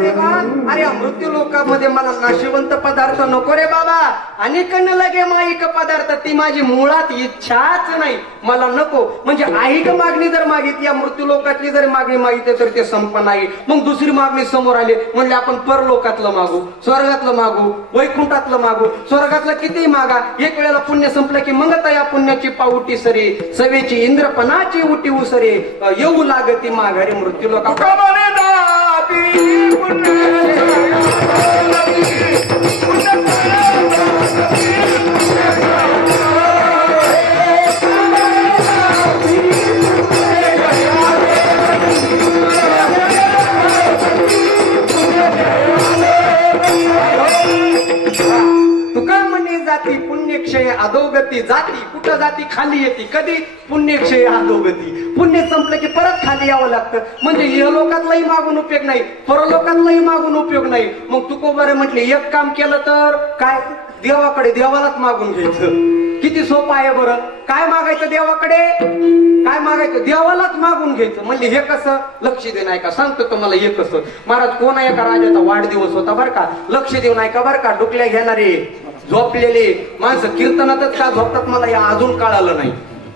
माहितीये का? अरे मृत्यू लोकांमध्ये मला नाशिवंत पदार्थ नको रे बाबा. अनेक न लगे माईक पदार्थ, ती माझी मुळात इच्छाच नाही, मला नको. म्हणजे ऐक मागणी जर मागितली, या मृत्यू लोकातली जर मागणी मागितली तर ते संप नाही. मग दुसरी मागणी समोर आली, म्हणजे आपण परलोकातलं मागू, स्वर्गातलं मागू, वैकुंठातलं मागू. स्वर्गातलं कितीही मागा, एक वेळेला पुण्य संपलं की मग या पुण्याची पाऊटी सरी, सवेची इंद्रपणाची उटी उसरे, येऊ लागती माघारी मृत्यू लोका. तुका म्हणे जाती पुण्यक्षय अधोगती. जाती कुठं जाती? खाली येते. कधी? पुण्यक्षय अधोगती. पुण्य संपलं की परत खाली यावं लागतं. म्हणजे या लोकातलाही मागून उपयोग नाही, परलोकातलाही मागून उपयोग नाही. मग तुको बरं म्हटले एक काम केलं तर काय? देवाकडे, देवालाच मागून घ्यायचं. किती सोपं आहे बरं. काय मागायचं देवाकडे? काय मागायचं? देवालाच मागून घ्यायचं. म्हणजे हे कसं? लक्ष देऊ नाही का? सांगतो तुम्हाला हे कसं. महाराज कोणा एका राजाचा वाढदिवस होता बरं का. लक्ष देऊ नाही का बरं का. डुकल्या घेणारे, झोपलेले माणसं कीर्तनातच का झोपतात मला या अजून कळालं नाही.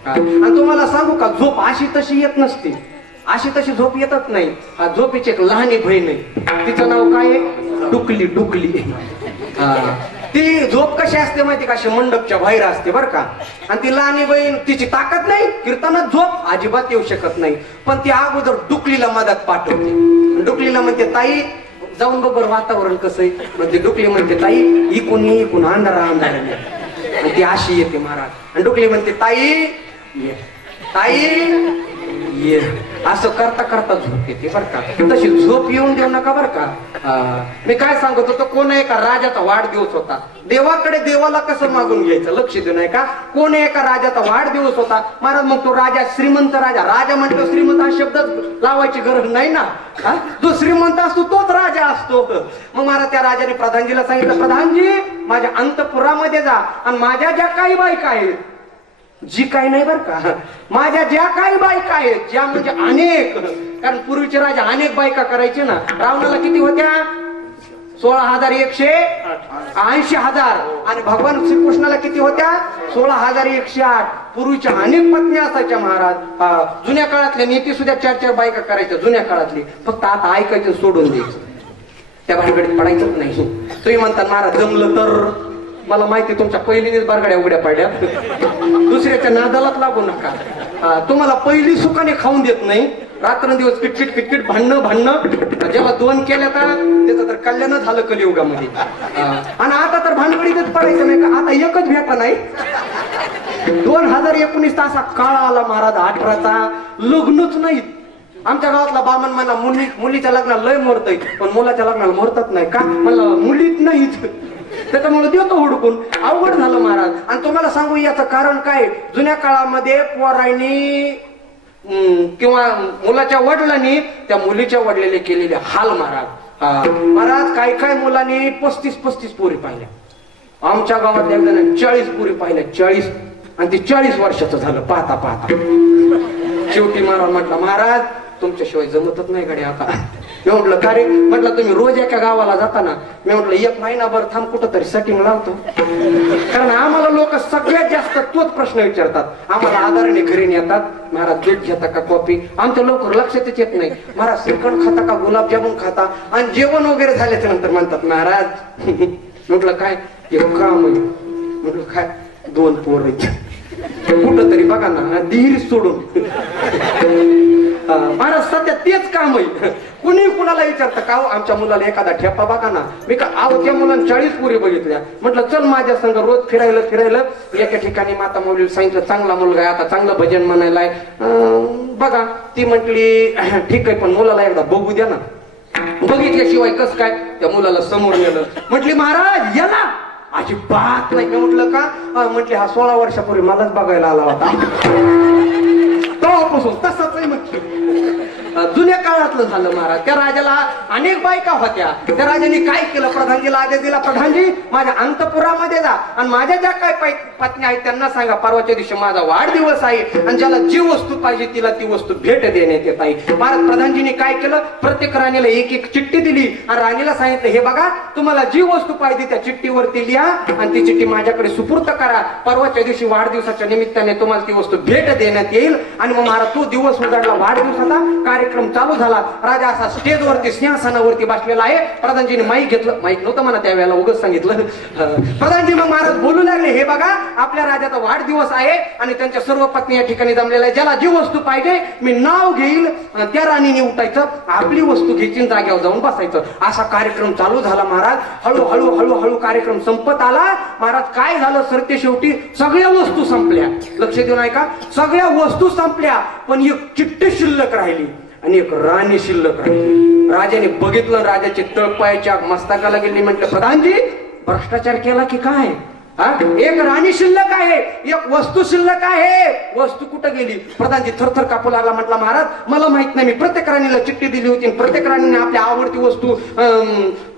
आणि तुम्हाला सांगू का, झोप अशी तशी येत नसते. अशी तशी झोप येतच नाही. हा झोपेची एक लहानी बहीण आहे, तिचं नाव काय आहे? डुकली. डुकली ती झोप कशी असते माहिती का? अशी मंडपच्या बाहेर असते बरं का. आणि ती लहानी बहीण, तिची ताकद नाही, कीर्तनात झोप अजिबात येऊ शकत नाही. पण ती अगोदर डुकलीला मदत पाठवते. डुकलीला म्हणते ताई जाऊन बरोबर वातावरण कसं आहे. म्हणजे डुकली म्हणते ताई इकून अंधारा आणि ती अशी येते महाराज. आणि डुकली म्हणते ताई ये, ताई ये. असं करता करता झोप येते बरं का. तशी झोप येऊन देऊ नका बरं का. मी काय सांगत होतो, कोण एका राजाचा वाढदिवस होता. देवाकडे, देवाला कसं मागून घ्यायचं लक्ष देऊ नाही का. कोण एका राजाचा वाढदिवस होता महाराज. मग तो राजा श्रीमंत राजा. राजा म्हणतो श्रीमंत हा शब्द लावायची गरज नाही ना. जो श्रीमंत असतो तोच राजा असतो. मग महाराज त्या राजाने प्रधानजीला सांगितलं, प्रधानजी माझ्या अंतपुरामध्ये जा आणि माझ्या ज्या काही बायका आहेत, जी काही नाही बरं का, माझ्या ज्या काही बायका आहेत, ज्या म्हणजे अनेक, कारण पूर्वीचे राजा अनेक बायका करायचे ना. रावणाला किती होत्या? 16,180,000. आणि भगवान श्रीकृष्णाला किती होत्या? 16,108. पूर्वीच्या अनेक पत्नी असायच्या महाराज. जुन्या काळातल्या नीती सुद्धा 4-4 बायका करायच्या जुन्या काळातली. फक्त आता ऐकायचं सोडून द्यायचं, त्या भानगडीत पडायचंच नाही. तुम्ही म्हणता महाराज जमलं तर. मला माहिती तुमच्या पहिलीनेच बारगाड्या उघड्या पाडल्या. दुसऱ्याच्या नादालाच लागू नका. तुम्हाला पहिली सुखाने खाऊन देत नाही. रात्रंदिवस किटकिट किटकिट भांडणं. जेव्हा 2 केल्या तर त्याचं तर कल्याण झालं कलियुगामध्ये. आणि आता तर भानगडीतच पडायचं नाही का. आता एकच भेटा नाही. 2019 असा काळ आला महाराज 18चा, लग्नच नाहीत. आमच्या गावातला बामण म्हणा मुलीच्या लग्नाला लय मोरतय, पण मुलाच्या लग्नाला मोरतच नाही का. मला मुलीच नाहीत, त्याच्यामुळे देतो हुडकून. अवघड झालं महाराज. आणि तुम्हाला सांगू याचं कारण काय. जुन्या काळामध्ये पोरांनी किंवा मुलाच्या वडिलांनी त्या मुलीच्या वडिलांनी केलेले हाल महाराज. महाराज काय मुलांनी 35 पोरी पाहिल्या. आमच्या गावात एकदा 40 पोरी पाहिल्या. 40. आणि ती 40 वर्षाचं झालं पाहता पाहता. शेवटी महाराज म्हटलं, महाराज तुमच्याशिवाय जमतच नाही गड्या आता. मी म्हटलं का रे. म्हटलं तुम्ही रोज एका गावाला जाता ना. मी म्हटलं 1 महिनाभर थांब, कुठं तरी सेटिंग लावतो. कारण आम्हाला लोक सगळ्यात जास्त तोच प्रश्न विचारतात. आम्हाला आदराने घरी येतात, महाराज दूध घेता का कॉफी. आमच्या लोक लक्षातच येत नाही, महाराज श्रीखंड खाता का गुलाबजामुन खाता. आणि जेवण वगैरे झाल्याच्या नंतर म्हणतात महाराज. म्हटलं काय काम आहे. म्हटलं काय 2 पोर कुठं तरी बघा ना, धीर सोडून. महाराज सध्या तेच काम आहे. कुणी कुणाला विचारतं का आमच्या मुलाला एखादा ठेपा बघा ना. मी का त्या मुलांना 40 पोरी बघितल्या. म्हटलं चल माझ्या संग रोज फिरायला. एका ठिकाणी माता माऊलीला सांगितलं चांगला मुलगा आहे, आता चांगलं भजन म्हणायलाय बघा. ती म्हटली ठीक आहे, पण मुलाला एकदा बघू द्या ना. बघितल्याशिवाय कस काय. त्या मुलाला समोर नेलं. म्हटली महाराज याला अजिबात नाही. मी म्हटलं का. म्हटली हा 16 वर्षापूर्वी मलाच बघायला आला होता. तेव्हापासून तसंच आहे म्हटलं. जुन्या काळातलं झालं महाराज. त्या राजाला अनेक बायका होत्या. त्या राजाने काय केलं, प्रधानजीला आदेश दिला, प्रधानजी माझ्या अंतपुरामध्ये जा आणि माझ्या ज्या काय पत्नी आहेत त्यांना सांगा परवाच्या दिवशी माझा वाढदिवस आहे आणि ज्याला जी वस्तू पाहिजे तिला ती वस्तू भेट देण्यात येत आहे. महाराज प्रधानजीने काय केलं, प्रत्येक राणीला एक एक चिठ्ठी दिली आणि राणीला सांगितलं हे बघा तुम्हाला जी वस्तू पाहिजे त्या चिठ्ठीवरती लिहा आणि ती चिठ्ठी माझ्याकडे सुपूर्त करा. परवाच्या दिवशी वाढदिवसाच्या निमित्ताने तुम्हाला ती वस्तू भेट देण्यात येईल. आणि मग महाराज तो दिवस उजाडला, वाढदिवसाचा कार्यक्रम चालू झाला. राजा असा स्टेजवरती सिंहासनावरती बसलेला आहे. प्रधानजीने माईक घेतलं, माईक नव्हतं म्हणा त्यावेळेला, उगाच सांगितलं. प्रधानजी मग महाराज बोलू लागले हे बघा आपल्या राजाचा वाढदिवस आहे आणि त्यांच्या सर्व पत्नी या ठिकाणी जमलेल्या आहे. ज्याला जी वस्तू पाहिजे मी नाव घेईल त्या राणीने उठायचं, आपली वस्तू घ्यायची जाग्यावर जाऊन बसायचं. असा कार्यक्रम चालू झाला महाराज. हळूहळू हळूहळू कार्यक्रम संपत आला. महाराज काय झालं सरते शेवटी सगळ्या वस्तू संपल्या. लक्ष देऊन ऐका, सगळ्या वस्तू संपल्या पण एक चिठ्ठी शिल्लक राहिली आणि एक राणी शिल्लक राहिली. राजाने बघितलं, राजाचे तळपायाच्या मस्तकाला गेली. म्हटलं प्रधानजी भ्रष्टाचार केला की काय? एक राणी शिल्लक आहे, एक वस्तू शिल्लक आहे, वस्तू कुठं गेली? प्रधानजी थरथर कापू लागला. म्हटला महाराज मला माहित नाही, मी प्रत्येक राणीला चिठ्ठी दिली होती, प्रत्येक राणीने आपल्या आवडती वस्तू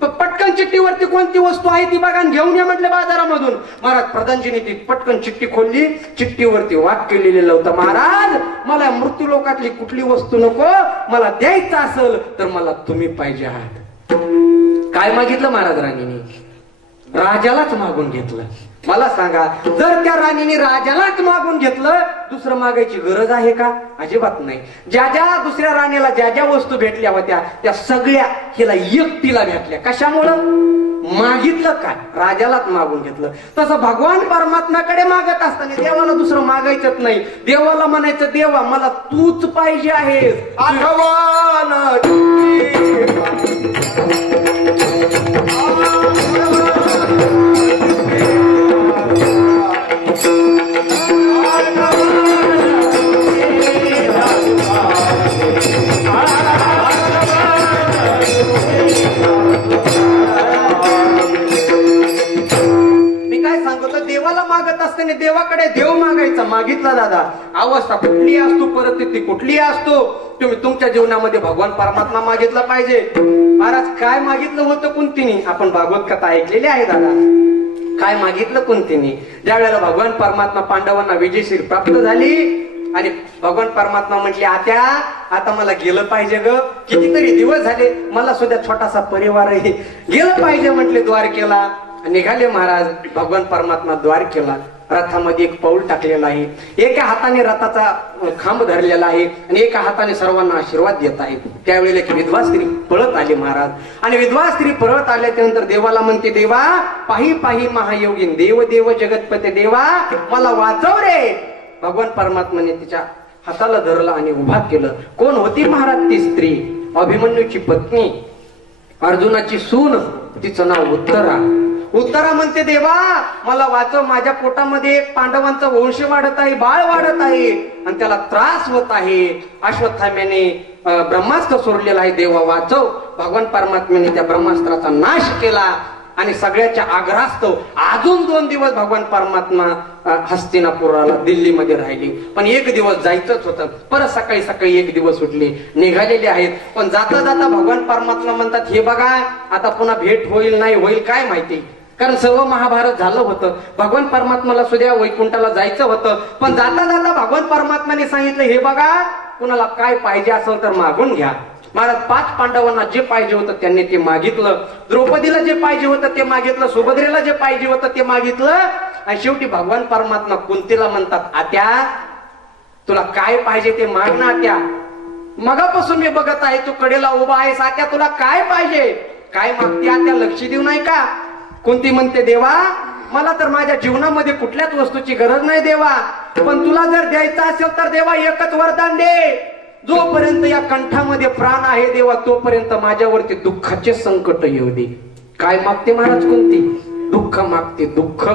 पटकन चिठ्ठीवरती कोणती वस्तू आहे ती बघा घेऊन या म्हटलं बाजारामधून. महाराज प्रधानजीने ती पटकन चिठ्ठी खोलली. चिठ्ठीवरती वाक्य लिहिलेलं होतं, महाराज मला मृत्यू लोकातली कुठली वस्तू नको, मला द्यायचं असेल तर मला तुम्ही पाहिजे आहात. काय मागितलं महाराज राणीने? राजालाच मागून घेतलं. मला सांगा जर त्या राणीने राजालाच मागून घेतलं दुसरं मागायची गरज आहे का? अजिबात नाही. ज्या ज्या दुसऱ्या राणीला ज्या ज्या वस्तू भेटल्या होत्या त्या सगळ्या हिला एकटीला भेटल्या. कशामुळं? मागितलं काय? राजालाच मागून घेतलं. तसं भगवान परमात्म्याकडे मागत असताना देवाला दुसरं मागायचंच नाही. देवाला म्हणायचं देवा मला तूच पाहिजे आहेस. देवाला मागत असताना देवाकडे देव मागायचा. मागितला दादा अवस्था कुठली असतो, परिस्थिती कुठली असतो, तुम्ही तुमच्या जीवनामध्ये भगवान परमात्मा मागितला पाहिजे. महाराज काय मागितलं होतं कुंतीने? आपण भागवत कथा ऐकलेली आहे दादा. काय मागितलं कुंतीने? ज्या वेळेला भगवान परमात्मा पांडवांना विजयशील प्राप्त झाली आणि भगवान परमात्मा म्हटले आत्या आता मला गेलं पाहिजे ग, कितीतरी दिवस झाले, मला सुद्धा छोटासा परिवार आहे, गेलं पाहिजे म्हटले द्वारकेला. निघाले महाराज. भगवान परमात्मा द्वारकेला रथामध्ये एक पाऊल टाकलेला आहे. एका हाताने रथाचा खांब धरलेला आहे आणि एका हाताने सर्वांना आशीर्वाद देत आहे. त्यावेळेला एक विधवा स्त्री पळत आली महाराज. आणि विधवा स्त्री पळत आल्यानंतर देवाला म्हणते देवा पाही पाही महायोगीन देव देव जगतपते देवा मला वाचव रे. भगवान परमात्माने तिच्या हाताला धरलं आणि उभा केलं. कोण होती महाराज ती स्त्री? अभिमन्यूची पत्नी, अर्जुनाची सून, तिचं नाव उत्तरा. उत्तरा म्हणते देवा मला वाचव, माझ्या पोटामध्ये पांडवांचा वंश वाढत आहे, बाळ वाढत आहे आणि त्याला त्रास होत आहे. अश्वत्थाम्याने ब्रह्मास्त्र सोडलेला आहे, देवा वाचव. भगवान परमात्म्याने त्या ब्रह्मास्त्राचा नाश केला आणि सगळ्याच्या आग्रहास्तव अजून 2 दिवस भगवान परमात्मा हस्तिनापुराला दिल्लीमध्ये राहिली. पण एक दिवस जायचंच होतं. परत सकाळी सकाळी एक दिवस उठले, निघालेले आहेत. पण जाता जाता भगवान परमात्मा म्हणतात हे बघा आता पुन्हा भेट होईल नाही होईल काय माहिती, कारण सर्व महाभारत झालं होतं. भगवान परमात्माला सुद्धा वैकुंठाला जायचं होतं. पण जाता जाता भगवान परमात्माने सांगितलं हे बघा कुणाला काय पाहिजे असेल तर मागून घ्या. महाराज 5 पांडवांना जे पाहिजे होतं त्यांनी ते मागितलं. द्रौपदीला जे पाहिजे होतं ते मागितलं, सुभद्रेला जे पाहिजे होतं ते मागितलं. आणि शेवटी भगवान परमात्मा कुंतीला म्हणतात आत्या तुला काय पाहिजे ते माग ना आत्या. मगापासून मी बघत आहे तू कडेला उभा आहेस, आत्या तुला काय पाहिजे? काय मागते आत्या? लक्ष देऊ नाही का? कुंती म्हणते देवा मला तर माझ्या जीवनामध्ये कुठल्याच वस्तूची गरज नाही देवा, पण तुला जर द्यायचं असेल तर देवा एकच वरदान दे. जोपर्यंत या कंठामध्ये प्राण आहे देवा तोपर्यंत माझ्यावरती दुःखाचे संकट येऊ दे. काय मागते महाराज कुंती? दुःख मागते. दुःख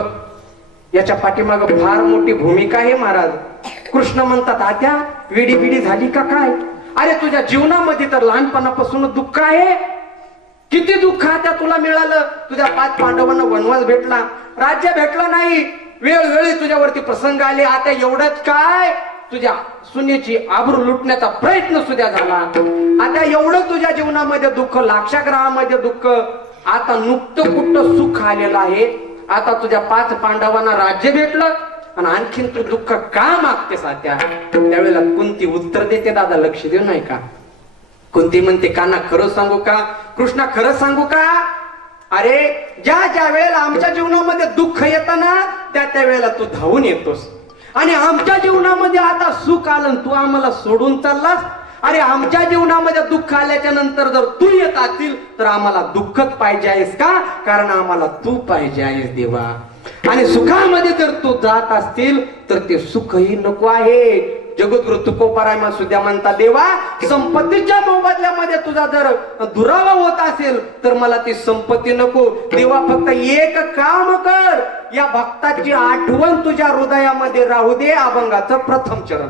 याच्या पाठीमाग फार मोठी भूमिका आहे महाराज. कृष्ण म्हणतात आत्या वेडी बिडी झाली का काय? अरे तुझ्या जीवनामध्ये तर लहानपणापासून दुःख आहे. किती दुःख आता तुला मिळालं? तुझ्या 5 पांडवांना वनवास भेटला, राज्य भेटलं नाही, वेळोवेळी तुझ्यावरती प्रसंग आले. आता एवढंच काय तुझ्या सुनेची आबरू लुटण्याचा प्रयत्न सुद्धा झाला. आता एवढं तुझ्या जीवनामध्ये दुःख, लाक्षाग्रहामध्ये दुःख, आता नुकतं कुठं सुख आलेलं आहे. आता तुझ्या 5 पांडवांना राज्य भेटलं आणि आणखीन तू दुःख का मागतेस? आता त्यावेळेला कुंती उत्तर देते, दादा लक्ष देऊ नाही का? कुंती म्हणते, काना खरं सांगू का कृष्णा, खरं सांगू का? अरे ज्या वेळेला आमच्या जीवनामध्ये दुःख येतं ना, त्या वेळेला तू धावून येतोस. आणि आमच्या जीवनामध्ये आता सुख आलं, तू आम्हाला सोडून चाललास. अरे आमच्या जीवनामध्ये दुःख आल्याच्या नंतर जर तू येत असतील तर आम्हाला दुःखच पाहिजे आहेस का? कारण आम्हाला तू पाहिजे आहेस देवा. आणि सुखामध्ये जर तू जात असतील तर ते सुखही नको आहे. जगद्गुरु तुकोबाराय सुद्धा म्हणतात, देवा संपत्तीच्या मोबदल्यामध्ये तुझा जर दुरावा होत असेल तर मला ती संपत्ती नको. देवा फक्त एक काम कर, या भक्ताची आठवण तुझ्या हृदयामध्ये राहू दे. अभंगाचं प्रथम चरण.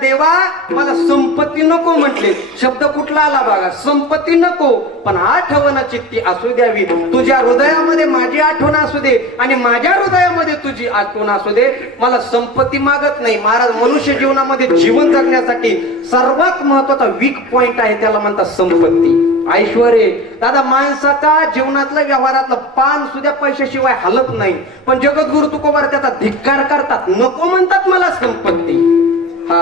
देवा मला संपत्ती नको म्हटले. शब्द कुठला आला बघा, संपत्ती नको, पण आठवण चित्ती असू द्यावी. तुझ्या हृदयामध्ये माझी आठवण असू दे आणि माझ्या हृदयामध्ये तुझी आठवण असू दे. मला संपत्ती मागत नाही. महाराज, मनुष्य जीवनामध्ये जीवन जगण्यासाठी सर्वात महत्वाचा वीक पॉइंट आहे, त्याला म्हणतात संपत्ती, ऐश्वर्य. दादा माणसाचा जीवनातलं व्यवहारातलं पान सुद्धा पैशाशिवाय हलत नाही. पण जगद्गुरु तुकोबार त्याचा धिक्कार करतात, नको म्हणतात मला संपत्ती. हा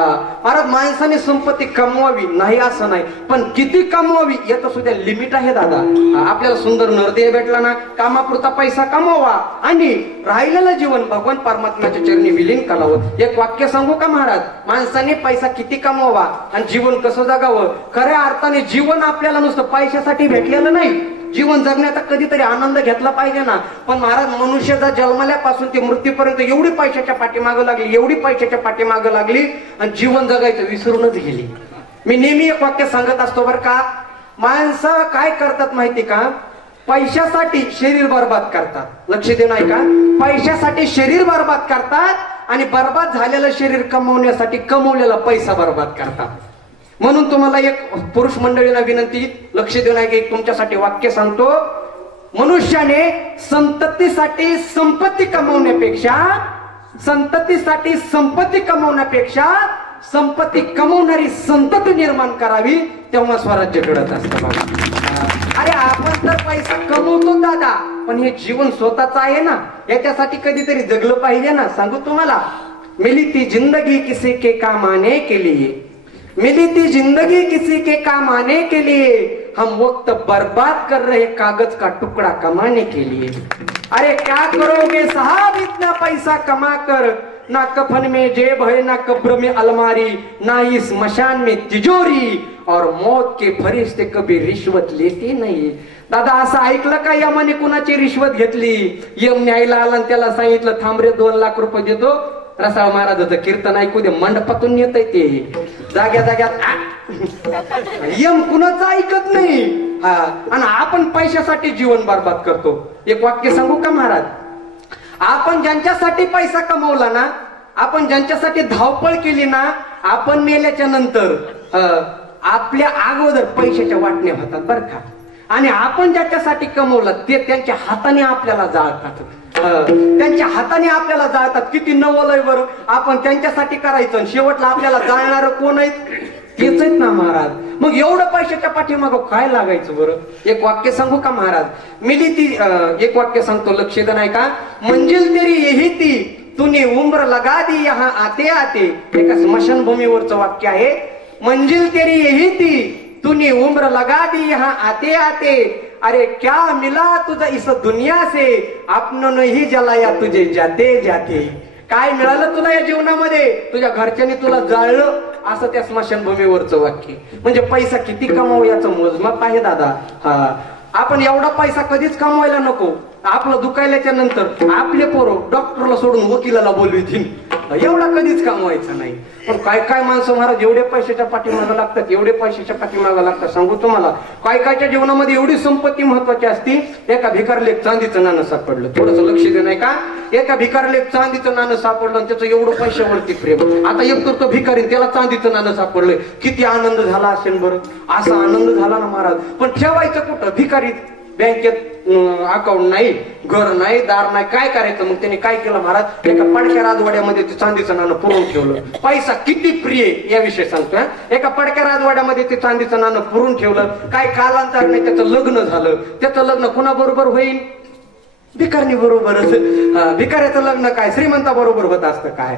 महाराज, माणसाने संपत्ती कमवावी नाही असं नाही, पण किती कमवावी याचं सुद्धा लिमिट आहे दादा. आपल्याला सुंदर नरदेह भेटला ना, कामापुरता पैसा कमवा आणि राहिलेलं जीवन भगवान परमात्म्याच्या चरणी विलीन करावं. एक वाक्य सांगू का महाराज, माणसाने पैसा किती कमवावा आणि जीवन कसं जगावं. खऱ्या अर्थाने जीवन आपल्याला नुसतं पैशासाठी भेटलेलं नाही. जीवन जगण्याचा कधीतरी आनंद घेतला पाहिजे ना. पण महाराज, मनुष्याचा जन्मल्यापासून ते मृत्यूपर्यंत एवढी पैशाच्या पाठीमागं लागली, एवढी पैशाच्या पाठीमागं लागली आणि जीवन जगायचं विसरूनच गेली. मी नेहमी एक वाक्य सांगत असतो बरं का, माणसं काय करतात माहिती का? पैशासाठी शरीर बर्बाद करतात. लक्ष दे नाही का? पैशासाठी शरीर बर्बाद करतात आणि बर्बाद झालेलं शरीर कमवण्यासाठी कमवलेला पैसा बर्बाद करतात. म्हणून तुम्हाला एक पुरुष मंडळीला विनंती, लक्ष देऊन आहे की तुमच्यासाठी वाक्य सांगतो. मनुष्याने संततीसाठी संपत्ती कमवण्यापेक्षा संपत्ती कमवणारी संतती निर्माण करावी, तेव्हा स्वराज्य घडत असतं बघा. अरे आपण तर पैसा कमवतो दादा, पण हे जीवन स्वतःच आहे ना, याच्यासाठी कधीतरी जगलं पाहिजे ना. सांगू तुम्हाला, मिली ती जिंदगी किसी के काम आने के लिए, मिली थी जिंदगी किसी के काम आने के लिए, हम वक्त बर्बाद कर रहे कागज का टुकड़ा कमाने के लिए. अरे क्या करोगे साहब इतना पैसा कमा कर, ना कफन में जेब है, ना कब्र में अलमारी, ना इस मशान में तिजोरी, और मौत के फरिश्ते कभी रिश्वत लेते नहीं. दादा असं ऐकलं का यमाने कुणाची रिश्वत घेतली? यम न्यायला आला आणि त्याला सांगितलं, थांब रे 2 लाख रुपये देतो. रसाळ महाराजाचं कीर्तन ऐकू दे, मंडपातून येत ते जाग्यात. यम कुणाचं ऐकत नाही. हा, आणि आपण पैशासाठी जीवन बर्बाद करतो. एक वाक्य सांगू का महाराज, आपण ज्यांच्यासाठी पैसा कमवला ना, आपण ज्यांच्यासाठी धावपळ केली ना, आपण मेल्याच्या नंतर आपल्या अगोदर पैशाच्या वाटण्या होतात बरं का. आणि आपण ज्याच्यासाठी कमवलं ते त्यांच्या हाताने आपल्याला जाळतात. त्यांच्या हाताने आपल्याला जाळतात. किती नवलय बरं, आपण त्यांच्यासाठी करायचं, शेवटला आपल्याला जाळणार कोण आहेत? तेच आहेत ना महाराज. मग एवढं पैशाच्या पाठीमागं काय लागायचं बरं? एक वाक्य सांगू का महाराज, मिली ती, एक वाक्य सांगतो, लक्ष देणं आहे का. मंजिल तेरी यही ती, तूने उम्र लगा दी यहाँ आते आते. एका स्मशानभूमीवरचं वाक्य आहे. मंजिल तेरी यही थी, तूने उम्र लगा दी यहाँ आते आते. अरे क्या मिला तुझे इस दुनिया से, आपने नहीं जलाया तुझे जाते जाते. काय मिळालं तुला या जीवनामध्ये? तुझ्या घरच्यांनी तुला जाळलं, असं त्या स्मशानभूमीवरचं वाक्य. म्हणजे पैसा किती कमावू याचं मोजमाप आहे दादा. हा, आपण एवढा पैसा कधीच कमवायला नको. आपलं दुखायल्याच्या नंतर आपले पोरं डॉक्टरला सोडून वकिलाला बोलवितील. एवढा कधीच कमवायचा नाही. पण काय काय माणसं महाराज एवढे पैशाच्या पाठीमागं लागतात, एवढे पैशाच्या पाठीमागं लागतात. सांगू तुम्हाला, काय कायच्या जीवनामध्ये एवढी संपत्ती महत्वाची असती. एका भिकारीला एक चांदीचं नाणं सापडलं, थोडस लक्ष दे नाही का. एका भिकारीला एक चांदीचं नाणं सापडलं आणि त्याचं एवढं पैशावरती प्रेम. आता एक तर तो भिकारी, त्याला चांदीचं नाणं सापडलंय, किती आनंद झाला असेल बरं. असा आनंद झाला ना महाराज. पण ठेवायचं कुठं? भिकारीत बँकेत अकाउंट नाही, घर नाही, दार नाही, काय करायचं? मग त्याने काय केलं महाराज, एका पडक्या राजवाड्यामध्ये ते चांदीचं नाणं पुरून ठेवलं. पैसा किती प्रिय याविषयी सांगतोय. एका पडक्या राजवाड्यामध्ये ते चांदीचं नाणं पुरून ठेवलं. काय कालांतर नाही, त्याचं लग्न झालं. त्याचं लग्न कुणाबरोबर होईल? भिकारणी बरोबरच. भिकाऱ्याचं लग्न काय श्रीमंता बरोबर होत असतं काय?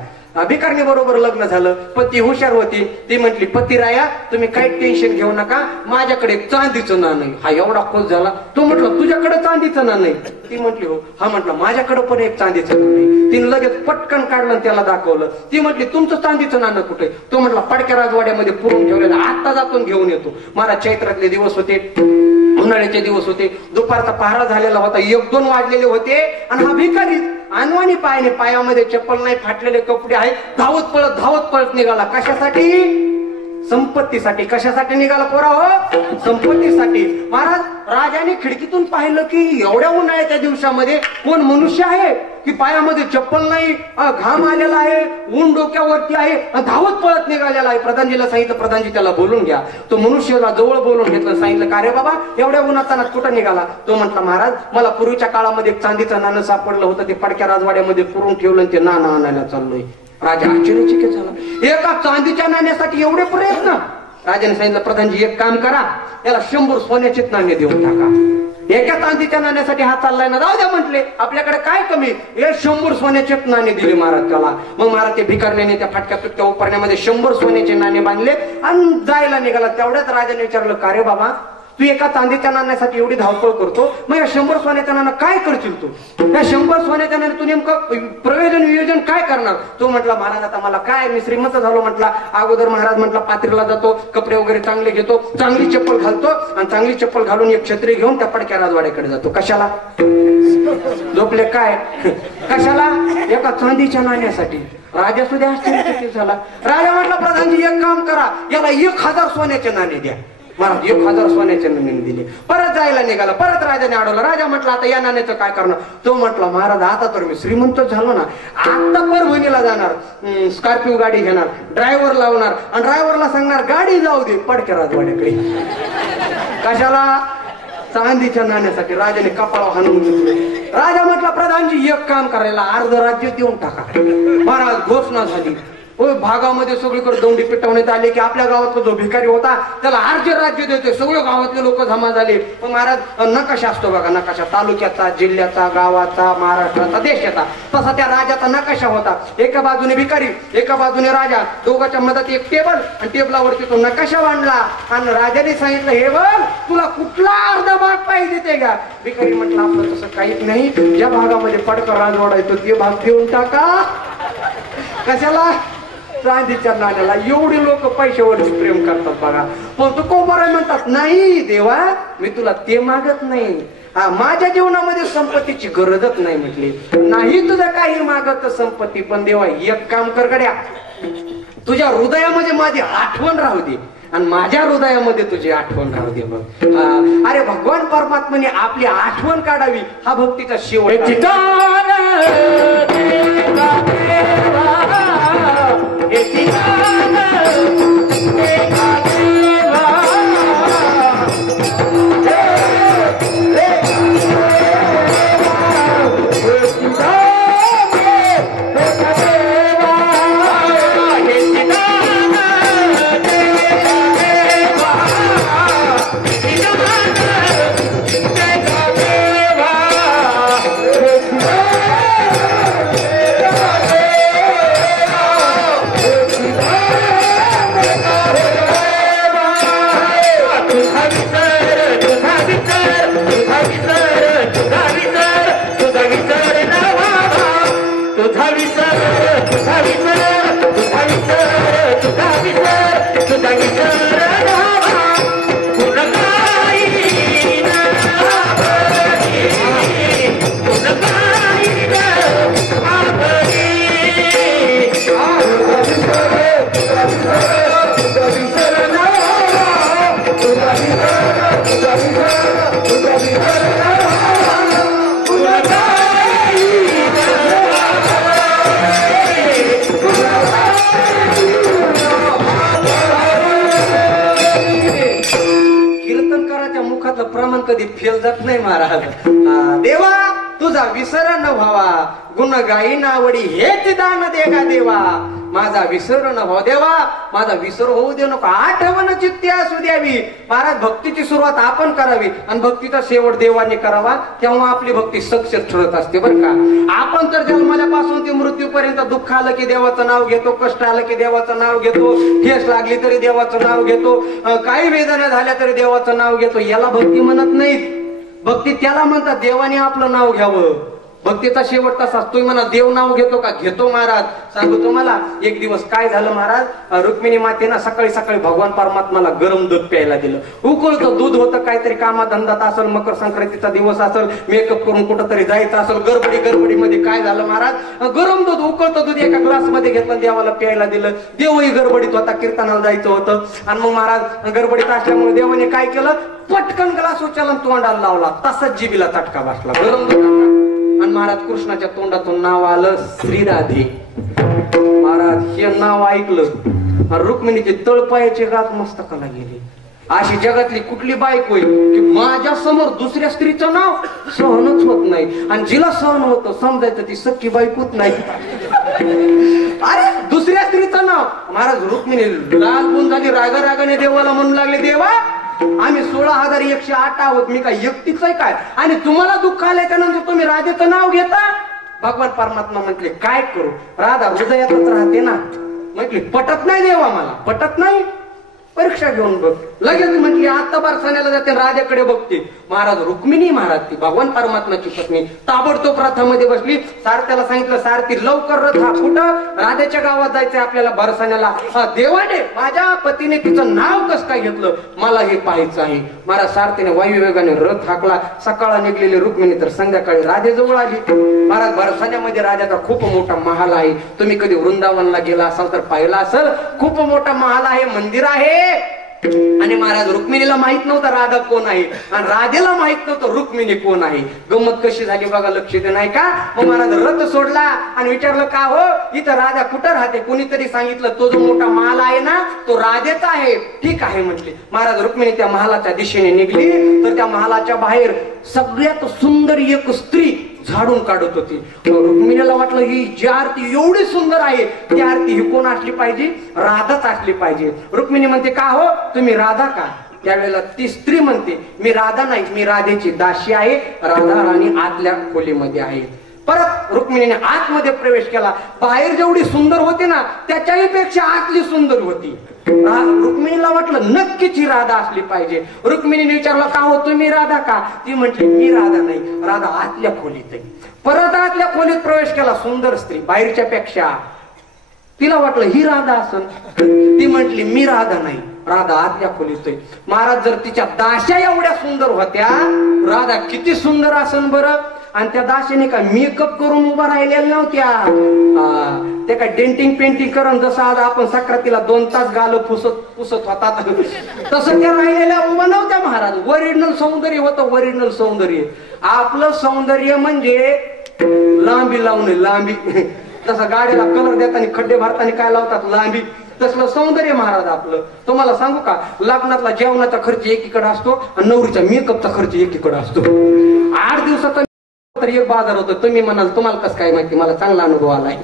भिकारणी बरोबर लग्न झालं. पण ती हुशार होती. ती म्हटली, पतिराया तुम्ही काही टेन्शन घेऊ नका, माझ्याकडे एक चांदीचं नाणं. हा एवढा खुश झाला. तो म्हटलं, तुझ्याकडे चांदीचं नाणं? ती म्हटली, हो. हा म्हटलं, माझ्याकडे पण एक चांदीचं नाणं. तिने लगेच पटकन काढलं आणि त्याला दाखवलं. ती म्हटली, तुमचं चांदीचं नाणं कुठे? तो म्हटलं, पडक्या राजवाड्यामध्ये पुरून ठेवलेलं, आता जातून घेऊन येतो. महाराज चैत्रातले दिवस होते, उन्हाळ्याचे दिवस होते, दुपारचा पहारा झालेला होता, 1-2 वाजलेले होते. आणि हा भिकारी अनवाणी पायाने, पायामध्ये चप्पल नाही, फाटलेले कपडे आहे, धावत पळत निघाला. कशासाठी? संपत्तीसाठी. कशासाठी निघाला पोरा? हो, संपत्तीसाठी. महाराज राजाने खिडकीतून पाहिलं की एवढ्या उन्हाळ्याच्या दिवसामध्ये कोण मनुष्य आहे की पायामध्ये चप्पल नाही, घाम आलेला आहे, ऊन डोक्यावरती आहे, धावत पळत निघालेला आहे. प्रधानजीला सांगितलं, प्रधानजी त्याला बोलून घ्या. तो मनुष्याला जवळ बोलून घेतलं. सांगितलं, का रे बाबा एवढ्या उन्हातानात कुठं निघाला? तो म्हटला, महाराज मला पूर्वीच्या काळामध्ये एक चांदीचं नाणं सापडलं होतं, ते पडक्या राजवाड्यामध्ये पुरून ठेवलं आणि ते नाणं आणायला चाललोय. राजा आश्चर्यचकित झाला. एका चांदीच्या नाण्यासाठी एवढे प्रयत्न? राजाने सांगितलं, प्रधानजी एक काम करा, याला 100 सोन्याचे नाणे देऊन टाका. एका चांदीच्या नाण्यासाठी हा चाललाय ना, जाऊ द्या म्हटले, आपल्याकडे काय कमी. हे 100 सोन्याचे नाणे दिले महाराज त्याला. मग महाराज ते भिकारण्याने त्या फाटक्या तुटक्या उपरण्यामध्ये 100 सोन्याचे नाणे बांधले आणि जायला निघाला. तेवढ्याच राजाने विचारलं, का रे बाबा तू एका चांदीच्या नाण्यासाठी एवढी धावपळ करतो, मग या 100 सोन्याच्या नाणं काय करशील तू? या 100 सोन्याच्या नाण्यात तू नेमकं प्रयोजन वियोजन काय करणार? तो म्हटला, महाराज आता मला काय, मी श्रीमंत झालो म्हटला. अगोदर महाराज म्हटला पात्रीला जातो, कपडे वगैरे चांगले घेतो, चांगली चप्पल घालतो आणि चांगली चप्पल घालून एक छत्री घेऊन त्या पडक्या राजवाड्याकडे जातो. कशाला? झोपले काय? कशाला? एका चांदीच्या नाण्यासाठी. राजा सुद्धा आश्चर्यचकित झाला. राजा म्हटला, प्रधानजी एक काम करा, याला 1000 सोन्याचे नाणे द्या. महाराज 1000 सोन्याचे नाणे दिले. परत जायला निघाला. परत राजाने अडवलं. राजा म्हटलं, आता या नाण्याचं काय करणार? तो म्हटला, महाराज आता तर मी श्रीमंत झालो ना, आता परभणीला जाणार, स्कॉर्पिओ गाडी घेणार, ड्रायव्हर लावणार आणि ड्रायव्हरला सांगणार गाडी जाऊ दे पडक्या राजवाड्याकडे. कशाला? चांदीच्या नाण्यासाठी. राजाने कपाळावर हाणून घेतले. राजा म्हटला, प्रधानजी एक काम करायला, अर्ध राज्य देऊन टाका. महाराज घोषणा झाली. भागामध्ये सगळीकडे दौंडी पेटवण्यात आले की आपल्या गावातला जो भिकारी होता त्याला अर्ध राज्य देतोय. सगळे गावातले लोक जमा झाले. मग महाराज नकाशा असतो बघा, नकाशा तालुक्याचा, जिल्ह्याचा, गावाचा, महाराष्ट्राचा, देशाचा, तसा त्या राजाचा नकाशा होता. एका बाजूने भिकारी, एका बाजूने राजा, दोघांच्या मधात एक टेबल आणि टेबलावरती तो नकाशा बांधला आणि राजाने सांगितलं, हे बघ तुला कुठला अर्धा भाग पाहिजे ते घ्या. भिकारी म्हटलं, आपलं तसं काहीच नाही, ज्या भागामध्ये पडका राजवाडा येतो ते भाग देऊन टाका. कशाला? चांदीच्या नाण्याला. एवढे लोक पैशावरच प्रेम करतात बघा. पण तू कोबरा म्हणतात, नाही देवा मी तुला ते मागत नाही, माझ्या जीवनामध्ये संपत्तीची गरजच नाही म्हटली. नाही तुझं काही मागत संपत्ती, पण देवा एक काम कर गड्या, तुझ्या हृदयामध्ये माझी आठवण राहू दे आणि माझ्या हृदयामध्ये तुझी आठवण राहू दे. बघ अरे भगवान परमात्म्याने आपली आठवण काढावी, हा भक्तीचा शेवट. लोकातलं प्रमाण कधी फेल जात नाही महाराज. देवा तुझा विसर न व्हावा, गुण गाई नावडी हेच दान दे का देवा. माझा विसर न व्हावा देवा, माझा विसर होऊ दे नको, आठवण चित्ती असू द्यावी. महाराज भक्तीची सुरुवात आपण करावी आणि भक्तीचा शेवट देवाने करावा, तेव्हा आपली भक्ती सक्सेस ठरत असते बरं का. आपण तर जन्मल्यापासून ते मृत्यूपर्यंत दुःख आलं की देवाचं नाव घेतो, कष्ट आलं की देवाचं नाव घेतो, ठेस लागली तरी देवाचं नाव घेतो, काही वेदना झाल्या तरी देवाचं नाव घेतो. याला भक्ती म्हणत नाहीत. भक्ती त्याला म्हणतात देवाने आपलं नाव घ्यावं. भक्तीचा शेवट तसाच. तुम्ही म्हणा देव नाव घेतो का? घेतो महाराज. सांगू तुम्हाला एक दिवस काय झालं महाराज. रुक्मिणी मातेनं सकाळी सकाळी भगवान परमात्माला गरम दूध प्यायला दिलं. उकळतं दूध होतं, काहीतरी कामाधंदात असेल, मकर संक्रांतीचा दिवस असेल, मेकअप करून कुठंतरी जायचं असेल, गडबडीमध्ये काय झालं महाराज, गरम दूध उकळतं दूध एका ग्लास मध्ये घेतलं, देवाला प्यायला दिलं. देवही गडबडीत होता, कीर्तनाला जायचं होतं आणि मग महाराज गडबडीत असल्यामुळे देवाने काय केलं, पटकन ग्लास उचलला तोंडाला लावला, तसाच जिबीला चटका बसला गरम दूध. आणि महाराज कृष्णाच्या तोंडातून नाव आलं श्रीराधे. महाराज हे नाव ऐकलं, रुक्मिणीची तळपायाची गाठ मस्तकाला गेली. अशी जगातली कुठली बायको होईल की माझ्या समोर दुसऱ्या स्त्रीचं नाव सहनच होत नाही, आणि जिला सहन होतं समजायचं ती सख्खी बायकोच नाही. अरे दुसऱ्या स्त्रीचं नाव. महाराज रुक्मिणी लाल गुण झाली, रागाने देवाला म्हणू लागले, देवा आम्ही 16,108 आहोत, मी काय एकटीच आहे काय, आणि तुम्हाला दुःख आल्याच्या नंतर तुम्ही राधेचं नाव घेता. भगवान परमात्मा म्हटले काय करू, राधा हृदयातच राहते ना. म्हटली पटत नाही देवा, मला पटत नाही, परीक्षा घेऊन बघ. लगेच म्हटली आता बारसाण्याला जाते, राधेकडे बघते. महाराज रुक्मिणी महाराज ती भगवान परमात्माची पत्नी ताबडतोब रथामध्ये बसली. सारथ्याला सांगितलं, सारथी लवकर रथ हा, कुठं, राधेच्या गावात जायचंय आपल्याला बारसाण्याला. देवाने माझ्या पतीने तिचं नाव कसं काय घेतलं, मला हे पाहायचं आहे. महाराज सारथीने वायुवेगाने रथ हाकला. सकाळ निघलेली रुक्मिणी तर संध्याकाळी राधेजवळ आली. महाराज बारसाण्यामध्ये राजाचा खूप मोठा महाल आहे. तुम्ही कधी वृंदावनला गेला असाल तर पाहिला असेल, खूप मोठा महाल आहे, मंदिर आहे. आणि महाराज रुक्मिणीला माहित नव्हतं राधा कोण आहे, आणि राधेला माहित नव्हतं रुक्मिणी कोण आहे. गंमत कशी झाली बघा, लक्ष दे नाही का. मग महाराज रथ सोडला आणि विचारलं का हो इथं राधा कुठं राहते. कोणीतरी सांगितलं तो जो मोठा महाल आहे ना तो राधेचा आहे. ठीक आहे म्हटले. महाराज रुक्मिणी त्या महालाच्या दिशेने निघली तर त्या महालाच्या बाहेर सगळ्यात सुंदर एक स्त्री झाडून काढत होती. रुक्मिणीला वाटलं ही जी आरती एवढी सुंदर आहे ती आरती ही कोण असली पाहिजे, राधाच असली पाहिजे. रुक्मिणी म्हणते का हो तुम्ही राधा का. त्यावेळेला ती स्त्री म्हणते मी राधा नाही, मी राधेची दासी आहे, राधा राणी आतल्या खोलीमध्ये आहे. परत रुक्मिणीने आतमध्ये प्रवेश केला. बाहेर जेवढी सुंदर होती ना त्याच्याही पेक्षा आतली सुंदर होती. रुक्मिणीला वाटलं नक्कीच ही राधा असली पाहिजे. रुक्मिणीने विचारलं का हो तुम्ही राधा का. ती म्हटली मी राधा नाही, राधा आतल्या खोलीत आहे. परत आतल्या खोलीत प्रवेश केला. सुंदर स्त्री बाहेरच्या पेक्षा. तिला वाटलं ही राधा असन. ती म्हटली मी राधा नाही, राधा आतल्या खोलीत आहे. महाराज जर तिच्या दास्या एवढ्या सुंदर होत्या, राधा किती सुंदर असन बरं. आणि त्या दासीने काय मेकअप करून उभा राहिलेल्या नव्हत्या. ते काय डेंटिंग पेंटिंग करून जसं आज आपण सक्रातीला 2 तास गाल पुसत होतात तसं त्या राहिलेल्या उभा नव्हत्या. महाराज ओरिजिनल सौंदर्य होतं, ओरिजिनल सौंदर्य. आपलं सौंदर्य म्हणजे लांबी लावणे, लांबी. जसं गाडीला कलर देताना खड्डे भरताना काय लावतात लांबी, तसलं सौंदर्य महाराज आपलं. तुम्हाला सांगू का, लग्नातला जेवणाचा खर्च एकीकडे असतो आणि नवरीचा मेकअपचा खर्च एकीकडे असतो. 8 दिवसाचा तर एक बाजार होतो. तुम्ही म्हणाल तुम्हाला कसं काय माहिती, मला चांगला अनुभव आलाय.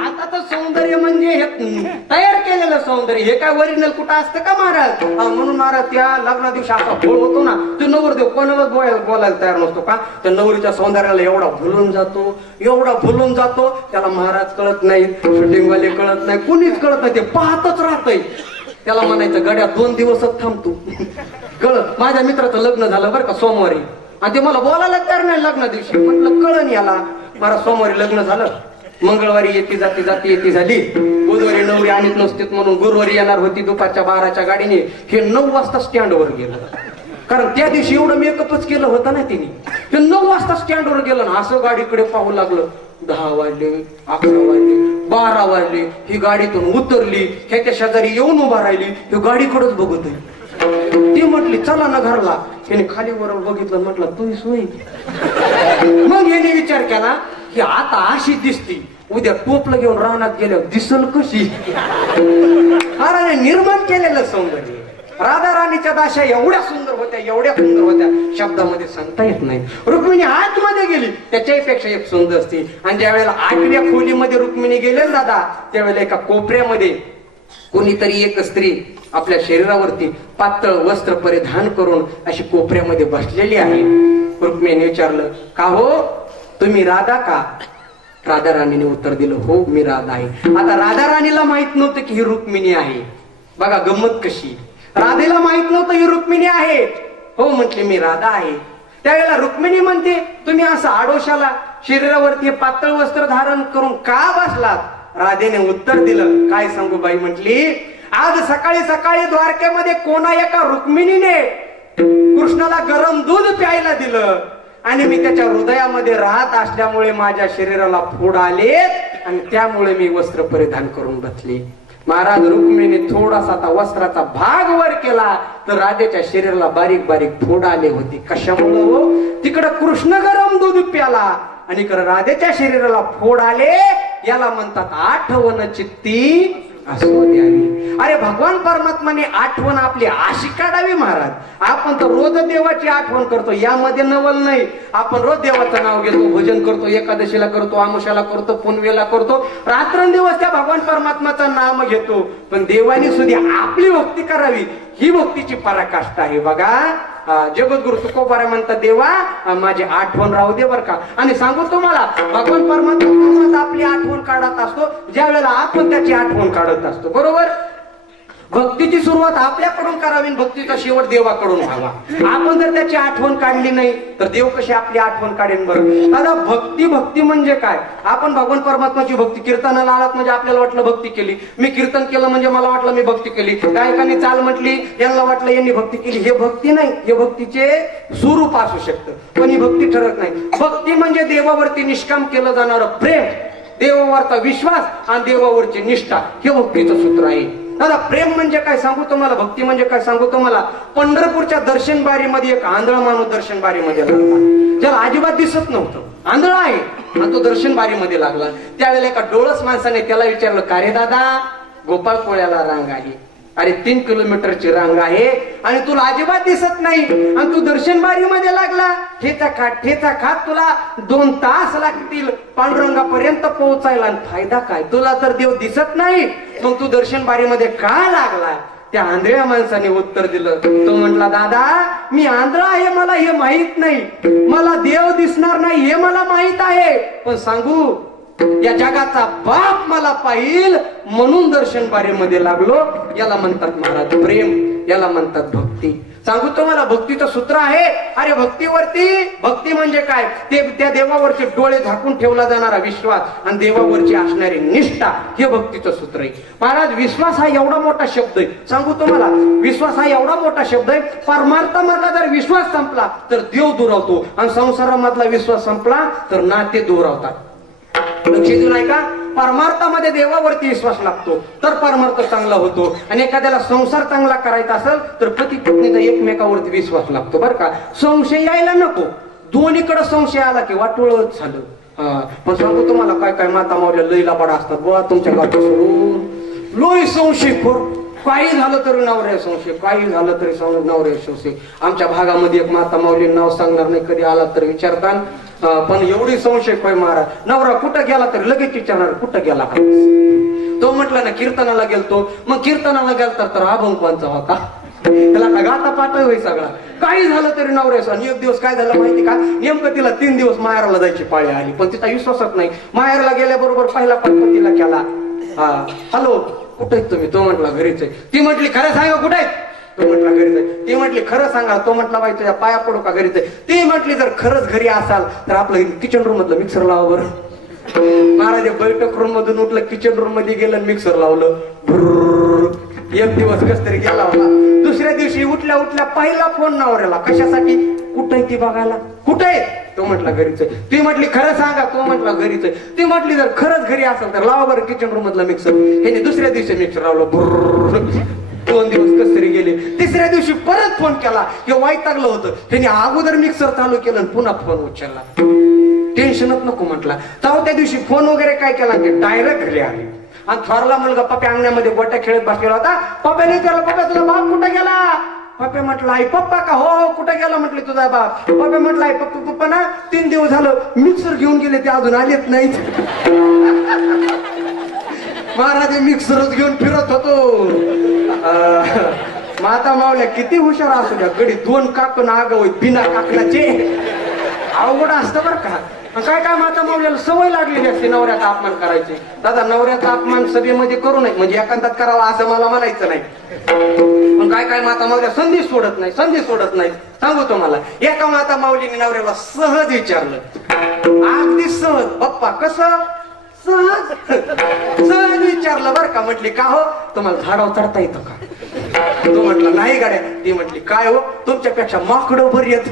आता तर सौंदर्य म्हणजे तयार केलेलं सौंदर्य, हे काय ओरिजिनल कुठं असतं का महाराज. म्हणून महाराज त्या लग्ना दिवशी असा भोळ होतो ना, तो नवरदेव कोणालाच बोलायला तयार नसतो का. त्या नवरीच्या सौंदर्याला एवढा भुलून जातो, एवढा भुलून जातो. त्याला महाराज कळत नाही, शूटिंगवाले कळत नाही, कुणीच कळत नाही, ते पाहतच राहतय. त्याला म्हणायचं गड्या 2 दिवसच थांबतो. कळत. माझ्या मित्राचं लग्न झालं बरं का सोमवारी, आणि ते मला बोलायला तयार नाही लग्ना दिवशी. म्हटलं कळण याला. मला सोमवारी लग्न झालं, मंगळवारी येती जाती झाली, बुधवारी नवरी आणत नसतेत म्हणून गुरुवारी येणार होती दुपारच्या 12च्या गाडीने. हे 9 वाजता स्टँडवर गेलं, कारण त्या दिवशी एवढं मेकअपच केलं होतं ना तिने. ते 9 वाजता स्टँडवर गेलं ना असं गाडीकडे पाहू लागलं. 10 वाजले, 11 वाजले, 12 वाजले. ही गाडीतून उतरली, ह्याच्या शेजारी येऊन उभा राहिली, ही गाडीकडेच बघत आहे. ती म्हटली चला ना घरला. त्याने खाली वर बघितलं, म्हटलं तू सोय. मग याने विचार केला की आता अशी दिसती, उद्या टोपलं घेऊन रानात गेल्यावर दिसल कशी. अरे निर्माण केलेलं सौंदर्य. राधा राणीच्या दाशा एवढ्या सुंदर होत्या शब्दामध्ये सांगता येत नाही. रुक्मिणी आतमध्ये गेली, त्याच्याही पेक्षा एक सुंदर असते. आणि ज्या वेळेला 8व्या खोलीमध्ये रुक्मिणी गेलेल दादा, त्यावेळेला एका कोपऱ्यामध्ये कोणीतरी एक स्त्री आपल्या शरीरावरती पातळ वस्त्र परिधान करून अशी कोपऱ्यामध्ये बसलेली आहे. रुक्मिणीने विचारलं, का हो तुम्ही राधा का? राधा राणीने उत्तर दिलं, हो मी राधा आहे. आता राधा राणीला माहित नव्हतं की ही रुक्मिणी आहे. बघा गंमत कशी. राधेला माहित नव्हतं ही रुक्मिणी आहे. हो म्हटले मी राधा आहे. त्यावेळेला रुक्मिणी म्हणते, तुम्ही असं आडोशाला शरीरावरती पातळ वस्त्र धारण करून का बसलात? राधेने उत्तर दिलं, काय सांगू बाई म्हटली, आज सकाळी सकाळी द्वारकेमध्ये कोणा एका रुक्मिणीने कृष्णाला गरम दूध प्यायला दिलं आणि मी त्याच्या हृदयामध्ये राहत असल्यामुळे माझ्या शरीराला फोड आलेत आणि त्यामुळे मी वस्त्र परिधान करून बसले. महाराज रुक्मिणीने थोडासा आता वस्त्राचा भाग वर केला तर राधेच्या शरीराला बारीक बारीक फोड आले होते. कशामुळे हो? तिकडं कृष्ण गरम दूध प्याला आणि इकडं राधेच्या शरीराला फोड आले. याला म्हणतात आठवण चित्ती असू द्यावी. अरे भगवान परमात्माने आठवण आपली अशी काढावी महाराज. आपण तर रोज देवाची आठवण करतो, यामध्ये नवल नाही. आपण रोज देवाचं नाव घेतो, भजन करतो, एकादशीला करतो, आमुषाला करतो, पुनवेला करतो, रात्रंदिवस त्या भगवान परमात्माचं नाम घेतो. पण देवाने सुद्धा आपली भक्ती करावी, ही भक्तीची पराकाष्ठा आहे. बघा जगद्गुरु तुकोबारा म्हणतात, देवा माझी आठवण राहू दे बर का. आणि सांगू तुम्हाला, भगवान परमात्मा आपली आठवण काढत असतो ज्या वेळेला आपण त्याची आठवण काढत असतो. बरोबर. भक्तीची सुरुवात आपल्याकडून करावी, भक्तीचा शेवट देवाकडून व्हावा. आपण जर त्याची आठवण काढली नाही तर देव कशी आपली आठवण काढेल बरं. आता भक्ती म्हणजे काय? आपण भगवान परमात्माची भक्ती कीर्तनाला आलात म्हणजे आपल्याला वाटलं भक्ती केली, मी कीर्तन केलं म्हणजे मला वाटलं मी भक्ती केली, गायकांनी चाल म्हटली यांना वाटलं यांनी भक्ती केली. हे भक्ती नाही, हे भक्तीचे स्वरूप असू शकतं पण ही भक्ती ठरत नाही. भक्ती म्हणजे देवावरती निष्काम केलं जाणारं प्रेम, देवावरचा विश्वास आणि देवावरची निष्ठा, हे भक्तीचं सूत्र आहे. दादा प्रेम म्हणजे काय सांगू तुम्हाला, भक्ती म्हणजे काय सांगू तुम्हाला. पंढरपूरच्या दर्शन बारीमध्ये एक आंधळा माणूस दर्शन बारीमध्ये लागला, ज्याला अजिबात दिसत नव्हतं, आंधळा आहे आणि तो दर्शन बारीमध्ये लागला. त्यावेळेला एका डोळस माणसाने त्याला विचारलं, का रे दादा गोपाळ पोळ्याला रांग आहे, अरे 3 किलोमीटरची रांग आहे आणि तुला अजिबात दिसत नाही आणि तू दर्शन बारीमध्ये लागला, ठेचा खात तुला 2 तास लागतील पांडुरंगापर्यंत पोहोचायला आणि फायदा काय? तुला तर देव दिसत नाही, मग तू दर्शन बारीमध्ये का लागला? त्या आंधळ्या माणसाने उत्तर दिलं. तो म्हटला, दादा मी आंधळा आहे मला हे माहित नाही, मला देव दिसणार नाही हे मला माहित आहे, पण सांगू या जगाचा बाप मला पाहिल म्हणून दर्शन बारीमध्ये लागलो. याला म्हणतात महाराज प्रेम, याला म्हणतात भक्ती. सांगू तुम्हाला भक्तीचं सूत्र आहे. अरे भक्ती म्हणजे काय? ते त्या देवावरचे डोळे झाकून ठेवला जाणारा विश्वास आणि देवावरची असणारी निष्ठा, हे भक्तीचं सूत्र आहे. महाराज विश्वास हा एवढा मोठा शब्द आहे. सांगू तुम्हाला विश्वास हा एवढा मोठा शब्द आहे. परमार्थामधला जर विश्वास संपला तर देव दुरावतो आणि संसारामधला विश्वास संपला तर नाते दुरावतात. लक्ष देऊ नाही का? परमार्थामध्ये देवावरती विश्वास लागतो तर परमार्थ चांगला होतो आणि एखाद्याला संसार चांगला करायचा असेल तर पती पत्नीचा एकमेकावरती विश्वास लागतो बरं का. संशय यायला नको, दोन्हीकडे संशय आला की वाटोळच झालं. पण सांगू तुम्हाला काय काय माता मावल्या लई लबाड असतात बुवा तुमच्या गावच्या सोडून. लोई संशयखोर, काही झालं तरी नवऱ्या संशय, काही झालं तरी नवऱ्या संशय. आमच्या भागामध्ये एक माता माऊली नाव सांगणार नाही, कधी आला तर विचारता, पण एवढी संशय खोय महाराज. नवरा कुठं गेला तरी लगेच विचारणार कुठं गेला. तो म्हटला ना कीर्तनाला गेलतो, मग कीर्तनाला गेलता तर अभंग कोणचा होता, त्याला का गाता पाठ होई सगळा. काही झालं तरी नवऱ्याचा. आणि एक दिवस काय झालं माहिती का, नेमकं तिला 3 दिवस माहेराला जायची पाळी आली पण तिचा विश्वासच नाही. माहेरला गेल्याबरोबर पहिला पाठ तिला केला, हॅलो कुठे आहेत तुम्ही? तो म्हटला घरीच आहे. ती म्हटली खरं सांगा कुठे आहेत? तो म्हटला घरीच आहे. ती म्हटली खरं सांगा. तो म्हटला बाई तुझ्या पाया पडू का घरीच आहे? ती म्हटली जर खरंच घरी असाल तर आपलं किचन रूम मधलं मिक्सर लावा बरं. महाराज बैठक रूम मधून उठलं, किचन रूम मध्ये गेलं, मिक्सर लावलं. एक दिवस कस तरी गेला होता. दुसऱ्या दिवशी उठल्या उठल्या पहिला फोन नवऱ्याला. कशासाठी? कुठे आहे ती बघायला. कुठे आहे? तो म्हटला घरीच आहे. ती म्हटली खरं सांगा. तो म्हटला घरीच आहे. ती म्हटली जर खरंच घरी असेल तर लावा बरं किचन रूम मधला मिक्सर. ह्याने दुसऱ्या दिवशी मिक्सर लावलं. 2 दिवस कस तरी गेले. तिसऱ्या दिवशी परत फोन केला. हे वैतागलं होतं. त्यांनी अगोदर मिक्सर चालू केलं आणि पुन्हा फोन उचलला. टेन्शनच नको म्हटला. तेव्हा त्या दिवशी फोन वगैरे काय केला ते डायरेक्ट घरी आले. आणि थोरला मुलगा पप्या अंगण्यामध्ये गोट्या खेळत बसलेला होता. पप्याने त्याला, पप्या तुझा बाप कुठे गेला? पप्या म्हटलं आई पप्पा का? हो कुठे गेला म्हटले तुझा बाप? पप्या म्हटलं आई पप्पा ना 3 दिवस झालं मिक्सर घेऊन गेले, ते अजून आलेच नाहीत. महाराज मिक्सरच घेऊन फिरत होतो. माता मावल्या किती हुशार असू द्या, गडी 2 काकण आगाव बिना काकणाचे. अवघड असतं बरं का. काय काय माता मावल्याला सवय लागलेली असते नवऱ्याचा अपमान करायची. दादा नवऱ्याचा अपमान सभेमध्ये करू नये म्हणजे एकांतात करावा असं मला म्हणायचं नाही. पण काय काय माता मावल्या संधी सोडत नाही, संधी सोडत नाही. सांगू तुम्हाला, एका माता माऊलीने नवऱ्याला सहज विचारलं, अगदी सहज, पप्पा कसं? सहज सहज विचारलं बरं का. म्हटली का हो तुम्हाला झाडावर चढता येतं का? तो म्हटलं नाही गाड्या. ती म्हटली काय हो तुमच्यापेक्षा माकडं बरी येत.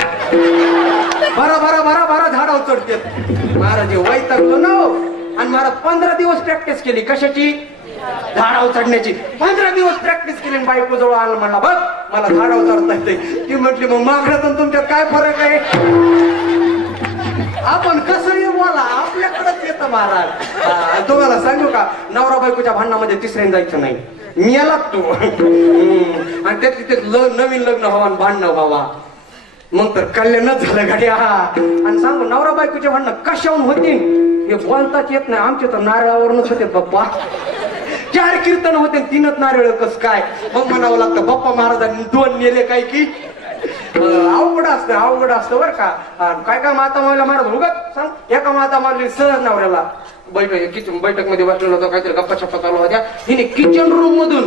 बरा बरा बरा बरा झाडावर चढते. महाराज वैतागलो ना. आणि महाराज 15 दिवस प्रॅक्टिस केली. कशाची? झाडावर चढण्याची. 15 दिवस प्रॅक्टिस केली. बायको जवळ आलं, म्हणला बघ मला झाडावर चढता येते. ती म्हटली मग माकडातून तुमच्यात काय फरक आहे? आपण कसंही बोला आपल्याकडेच येतं महाराज. तुम्हाला सांगू का, नवरा बायकोच्या भांडणामध्ये तिसऱ्याने जायचं नाही. मी याला तू आणि त्यात तिथे नवीन लग्न व्हावं, भांडणं व्हावा, मग तर कल्याणच झालं गाड्या. आणि सांगू नवरा बायकोच्या भांडणं कशाहून होतील हे बोलताच येत नाही. आमचे तर नारळावरूनच होते बाप्पा. 4 कीर्तन होते, 3च नारळ कस काय? मग म्हणावं लागतं बाप्पा महाराजांनी 2 नेले काय की. अवघड असतं, अवघड असतं बरं का. काय काय माता मावल्या महाराज उगत सांग. एका माता मावली सहज नवऱ्याला किचन बैठक मध्ये बसलेला होता, काहीतरी गप्पा छप्पा चालू होत्या. हिने किचन रूम मधून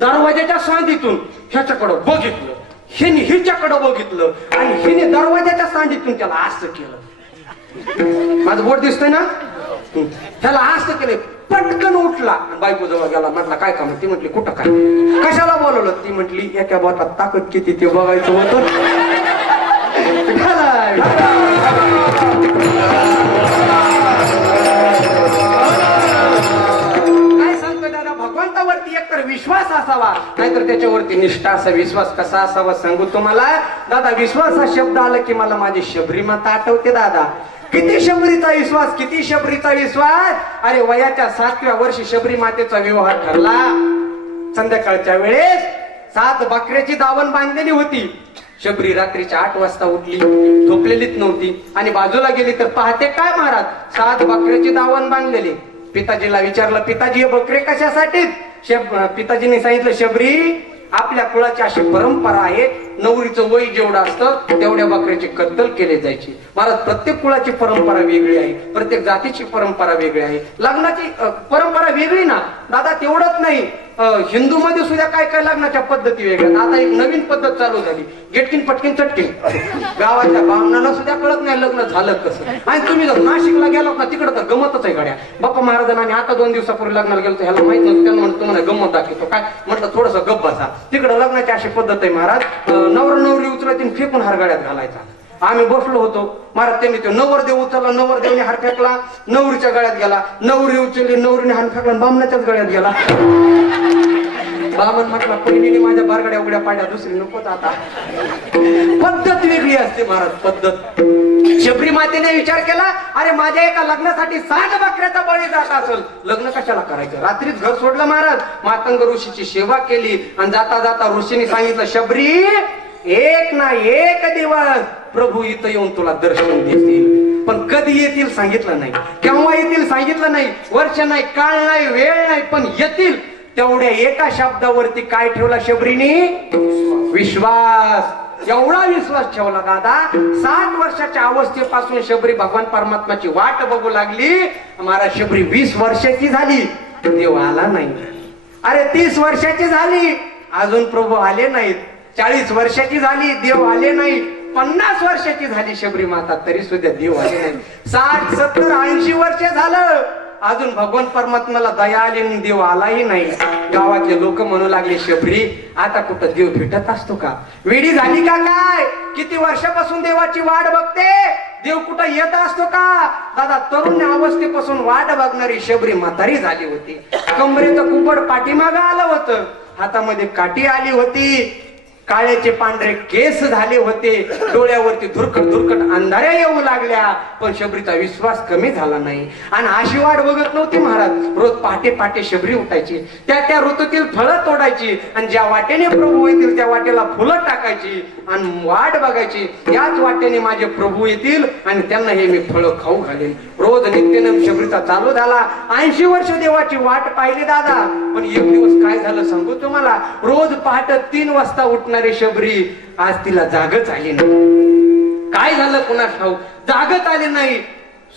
दरवाजाच्या सांधीतून ह्याच्याकडं बघितलं, हिने हिच्याकडं बघितलं आणि हिने दरवाजाच्या सांधीतून त्याला असं केलं. माझं बोट दिसतंय ना, त्याला असं केलं. पटकन उठला बायको जवळ गेला. म्हटला काय काम? ती म्हटली कुठं काय? कशाला बोलवलं? ती म्हटली एका बोटात ताकद किती ते बघायचं होतं. काय सांगतो दादा, भगवंतावरती एकतर विश्वास असावा, नाहीतर त्याच्यावरती निष्ठा असा. विश्वास कसा असावा सांगू तुम्हाला दादा. विश्वास हा शब्द आला की मला माझी शबरी माता आठवते दादा. किती शबरीचा विश्वास, किती शबरीचा विश्वास. अरे वयाच्या 7व्या वर्षी शबरी मातेचा विवाह ठरला. संध्याकाळच्या वेळेस 7 बकऱ्याची दावण बांधलेली होती. शबरी रात्रीच्या 8 वाजता उठली, झोपलेलीच नव्हती आणि बाजूला गेली तर पाहते काय महाराज 7 बकऱ्याची दावण बांधलेली. पिताजीला विचारलं, पिताजी हे बकरे कशासाठी? पिताजीने सांगितलं, शबरी आपल्या कुळाची अशी परंपरा आहे, नवरीचं वय जेवढं असतं तेवढ्या बकऱ्याची कत्तल केली जायची. महाराज प्रत्येक कुळाची परंपरा वेगळी आहे, प्रत्येक जातीची परंपरा वेगळी आहे, लग्नाची परंपरा वेगळी ना दादा. तेवढंच नाही, हिंदू मध्ये सुद्धा काय काय लग्नाच्या पद्धती वेगळ्या. आता एक नवीन पद्धत चालू झाली, गेटकीन पटकीन चटकीन. गावाच्या बामणाला सुद्धा कळत नाही लग्न झालं कसं. आणि तुम्ही जर नाशिकला गेलात ना तिकडं तर गमतच आहे गाड्या. बाप्पा महाराजांनी आता 2 दिवसापूर्वी लग्नाला गेलो, ह्याला माहित नव्हतं. त्यांना म्हणतो तुम्हाला गंमत दाखवतो. काय म्हटलं, थोडस गप्प बसा. तिकडं लग्नाची अशी पद्धत आहे महाराज, नवरा नवरी उचलायची फेकून हार गाड्यात घालायचा. आम्ही बसलो होतो महाराज, त्यांनी तो नवरदेव उचलला, नवरदेवने हार फेकला, नवरीच्या गळ्यात गेला. नवरी उचलली, नवरीने हार फेकला, बामणाच्याच गळ्यात गेला. बामण म्हटला पहिलीने माझ्या बारगड्या उघड्या पाड्या, दुसरी नकोच. आता पद्धत वेगळी असते महाराज, पद्धत. शबरी मातेने विचार केला, अरे माझ्या एका लग्नासाठी 7 बकऱ्याचा बळी जात असेल, लग्न कशाला करायचं? रात्रीच घर सोडलं महाराज, मातंग ऋषीची सेवा केली आणि जाता जाता ऋषीने सांगितलं, शबरी एक ना एक दिवस प्रभू इथं येऊन तुला दर्शन देतील. पण कधी येतील सांगितलं नाही, केव्हा येतील सांगितलं नाही, वर्ष नाही, काळ नाही, वेळ नाही, पण येतील. तेवढ्या एका शब्दावरती काय ठेवला शबरीने? विश्वास. एवढा विश्वास ठेवला दादा. 7 वर्षाच्या अवस्थेपासून शबरी भगवान परमात्माची वाट बघू लागली. महाराज शबरी 20 वर्षाची झाली, देव आला नाही. अरे 30 वर्षाची झाली, अजून प्रभू आले नाहीत. 40 वर्षाची झाली, देव आले नाही. 50 वर्षाची झाली शबरी माता, तरी सुद्धा देव आले नाही. 60, 70, 80 वर्ष झालं, अजून भगवान परमात्म्याला दया आली आणि देव आलाही नाही. गावातले लोक म्हणू लागले, शबरी आता कुठं देव भेटत असतो का? वेडी झाली का काय? किती वर्षापासून देवाची वाट बघते, देव कुठं येत असतो का? दादा तरुण अवस्थेपासून वाट बघणारी शबरी म्हातारी झाली होती. कमरेचं कुपड पाठीमागं आलं होतं, हातामध्ये काठी आली होती. काळ्याचे पांढरे केस झाले होते, डोळ्यावरती धुरकट धुरकट अंधाऱ्या येऊ लागल्या, पण शबरीचा विश्वास कमी झाला नाही. आणि अशी वाट बघत नव्हती महाराज. रोज पहाटे पहाटे शबरी उठायची, त्या ऋतूतील फळं तोडायची आणि ज्या वाटेने प्रभू येतील त्या वाटेला फुलं टाकायची आणि वाट बघायची, याच वाटेने माझे प्रभू येतील आणि त्यांना हे मी फळं खाऊ घालेन. रोज नित्यनेम शबरीचा चालू झाला. 80 वर्ष देवाची वाट पाहिली दादा. पण एक दिवस काय झालं सांगू तुम्हाला. रोज पहाटे 3 वाजता उठणारी शबरी आज तिला जागच आली नाही. काय झालं कुणास ठाऊक, जागच आली नाही.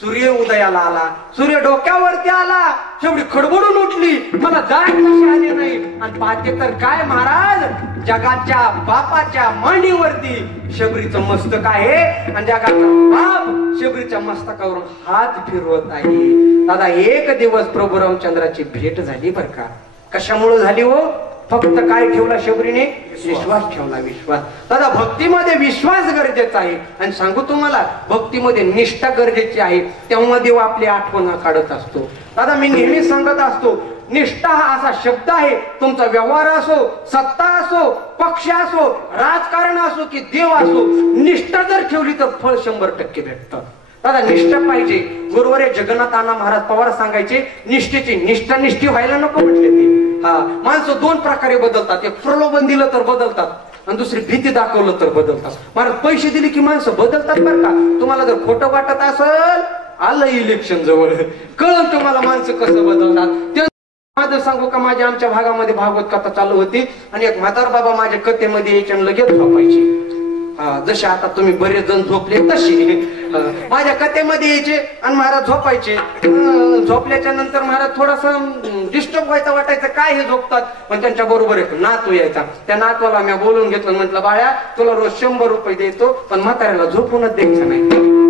सूर्य उदयाला आला, सूर्य डोक्यावरती आला, शेवटी खडबडून उठली, मला जाग कशी आली नाही. आणि पाहते तर काय महाराज, जगाच्या बापाच्या मांडीवरती शबरीचं मस्तक आहे आणि जगाचा बाप शबरीच्या मस्तकावरून हात फिरवत आहे. दादा एक दिवस प्रभू रामचंद्राची भेट झाली बर का. कशामुळे झाली हो? फक्त काय ठेवला शबरीने? विश्वास ठेवला. विश्वास. दादा भक्तीमध्ये विश्वास गरजेचा आहे. आणि सांगू तुम्हाला, भक्तीमध्ये निष्ठा गरजेची आहे. तेव्हा देव आपली आठवण काढत असतो. दादा मी नेहमी सांगत असतो, निष्ठा हा असा शब्द आहे, तुमचा व्यवहार असो, सत्ता असो, पक्ष असो, राजकारण असो की देव असो, निष्ठा जर ठेवली तर फळ 100% भेटतं. दादा निष्ठा पाहिजे. बरोबर आहे. जगन्नाथ अण्णा महाराज पवार सांगायचे, निष्ठेची निष्ठी व्हायला नको म्हटले ते. हा, माणसं 2 प्रकारे बदलतात. एक प्रलोभन दिलं तर बदलतात आणि दुसरी भीती दाखवलं तर बदलतात. महाराज पैसे दिले की माणसं बदलतात बरं का. तुम्हाला जर खोटं वाटत असेल, आलं इलेक्शन जवळ, कळलं तुम्हाला माणसं कसं बदलतात. माझं सांगू का, माझ्या आमच्या भागामध्ये भागवत कथा चालू होती आणि एक म्हातार बाबा माझ्या कथेमध्ये यायचे आणि लगेच झोपायची. जसे आता तुम्ही बरेच जण झोपले तशी माझ्या कथेमध्ये यायचे आणि महाराज झोपायचे. झोपल्याच्या नंतर महाराज थोडासा डिस्टर्ब व्हायचा, वाटायचं काय हे झोपतात. पण त्यांच्या बरोबर एक नातू यायचा. त्या नातवाला मी बोलून घेतलं, म्हटलं बाळा तुला रोज 100 रुपये देतो, पण म्हाताऱ्याला झोपूनच द्यायचं नाही.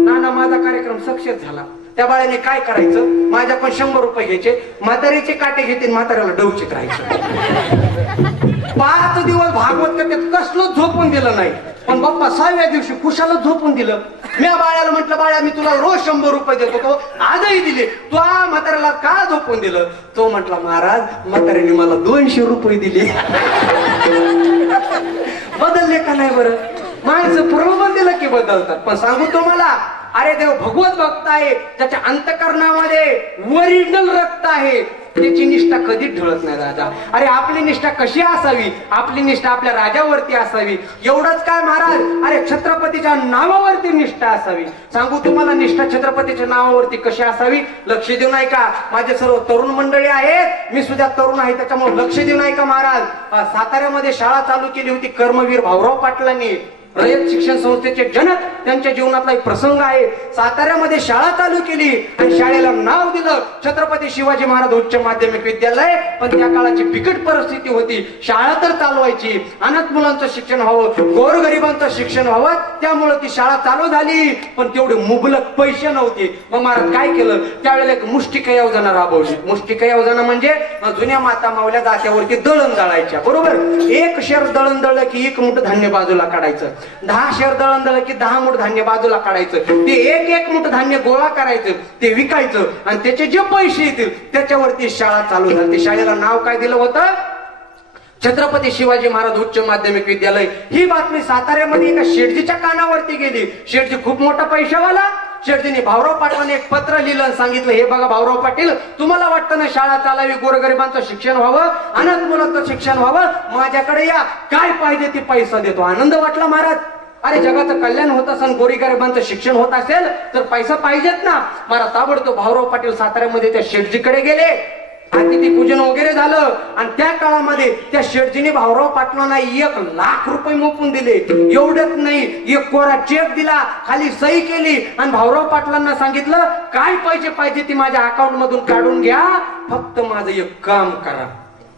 नाना माझा कार्यक्रम सक्सेस झाला. त्या बाळाने काय करायचं, माझ्या पण 100 रुपये घ्यायचे, म्हातारीचे काटे घेते, म्हाताऱ्याला डवचित राहायचं. 5 दिवस भागवत कथेत कसलंच झोपून दिलं नाही. पण बाप्पा 6व्या दिवशी खुशाला झोपून दिलं. मी बाळाला म्हटलं, बाळा मी तुला रोज 100 रुपये देतो, तो आजही दिले, तू म्हाताऱ्याला का झोपून दिलं? तो म्हटला, महाराज म्हाताऱ्याने मला 200 रुपये दिले. बदलले का नाही बरं? माणसं प्रलोभन दिलं की बदलतात. पण सांगू तुम्हाला, अरे देव भगवत भक्त आहे, त्याच्या अंतकरणामध्ये ओरिजिनल रक्त आहे, त्याची निष्ठा कधीच ढळत नाही दादा. अरे आपली निष्ठा कशी असावी? आपली निष्ठा आपल्या राजावरती असावी. एवढंच काय महाराज, अरे छत्रपतीच्या नावावरती निष्ठा असावी. सांगू तुम्हाला निष्ठा छत्रपतीच्या नावावरती कशी असावी? लक्ष देऊ नाही का? माझे सर्व तरुण मंडळी आहेत, मी सुद्धा तरुण आहे, त्याच्यामुळे लक्ष देऊ नाही का महाराज? साताऱ्यामध्ये शाळा चालू केली होती कर्मवीर भाऊराव पाटलांनी, रयत शिक्षण संस्थेचे जनक, त्यांच्या जीवनातला एक प्रसंग आहे. साताऱ्यामध्ये शाळा चालू केली आणि शाळेला नाव दिलं छत्रपती शिवाजी महाराज उच्च माध्यमिक विद्यालय. पण त्या काळाची बिकट परिस्थिती होती, शाळा तर चालवायची, अनाथ मुलांचं शिक्षण व्हावं, गोरगरिबांचं शिक्षण व्हावं, त्यामुळे ती शाळा चालू झाली. पण तेवढे मुबलक पैसे नव्हते. मग महाराज काय केलं, त्यावेळेला एक मुष्टिका योजना राबवली. मुष्टिका योजना म्हणजे जुन्या माता मावल्या जात्यावरती दळण दळायच्या. बरोबर, 1 शेर दळण दळलं की 1 मूठ धान्य बाजूला काढायचं, 10 शेर दळण दळलं की 10 मूठ धान्य बाजूला काढायचं, ते 1 मूठ धान्य गोळा करायचं, ते विकायचं आणि त्याचे जे पैसे येतील त्याच्यावरती शाळा चालू झाली. शाळेला नाव काय दिलं होतं? छत्रपती शिवाजी महाराज उच्च माध्यमिक विद्यालय. ही बातमी साताऱ्यामध्ये एका शेठजीच्या कानावरती गेली. शेठजी खूप मोठा पैशावाला. शेठजीने भाऊराव पाटलांनी एक पत्र लिहिलं आणि सांगितलं, हे बघा भाऊराव पाटील, तुम्हाला वाटतं ना शाळा चालावी, गोरगरिबांचं शिक्षण व्हावं, अनाथ मुलांचं शिक्षण व्हावं, माझ्याकडे या, काय पाहिजे ते पैसा देतो. आनंद वाटला महाराज. अरे जगाचं कल्याण होत असेल, गोरगरिबांचं शिक्षण होत असेल तर पैसा पाहिजेत ना. महाराज ताबडतोब भाऊराव पाटील साताऱ्यामध्ये त्या शेठजीकडे गेले. अतिथी पूजन वगैरे झालं आणि त्या काळामध्ये त्या शेठजीने भाऊराव पाटलांना 1 लाख रुपये मोपून दिले. एवढंच नाही, 1 कोरा चेक दिला, खाली सही केली आणि भाऊराव पाटलांना सांगितलं, काय पाहिजे ती माझ्या अकाउंट मधून काढून घ्या, फक्त माझं एक काम करा.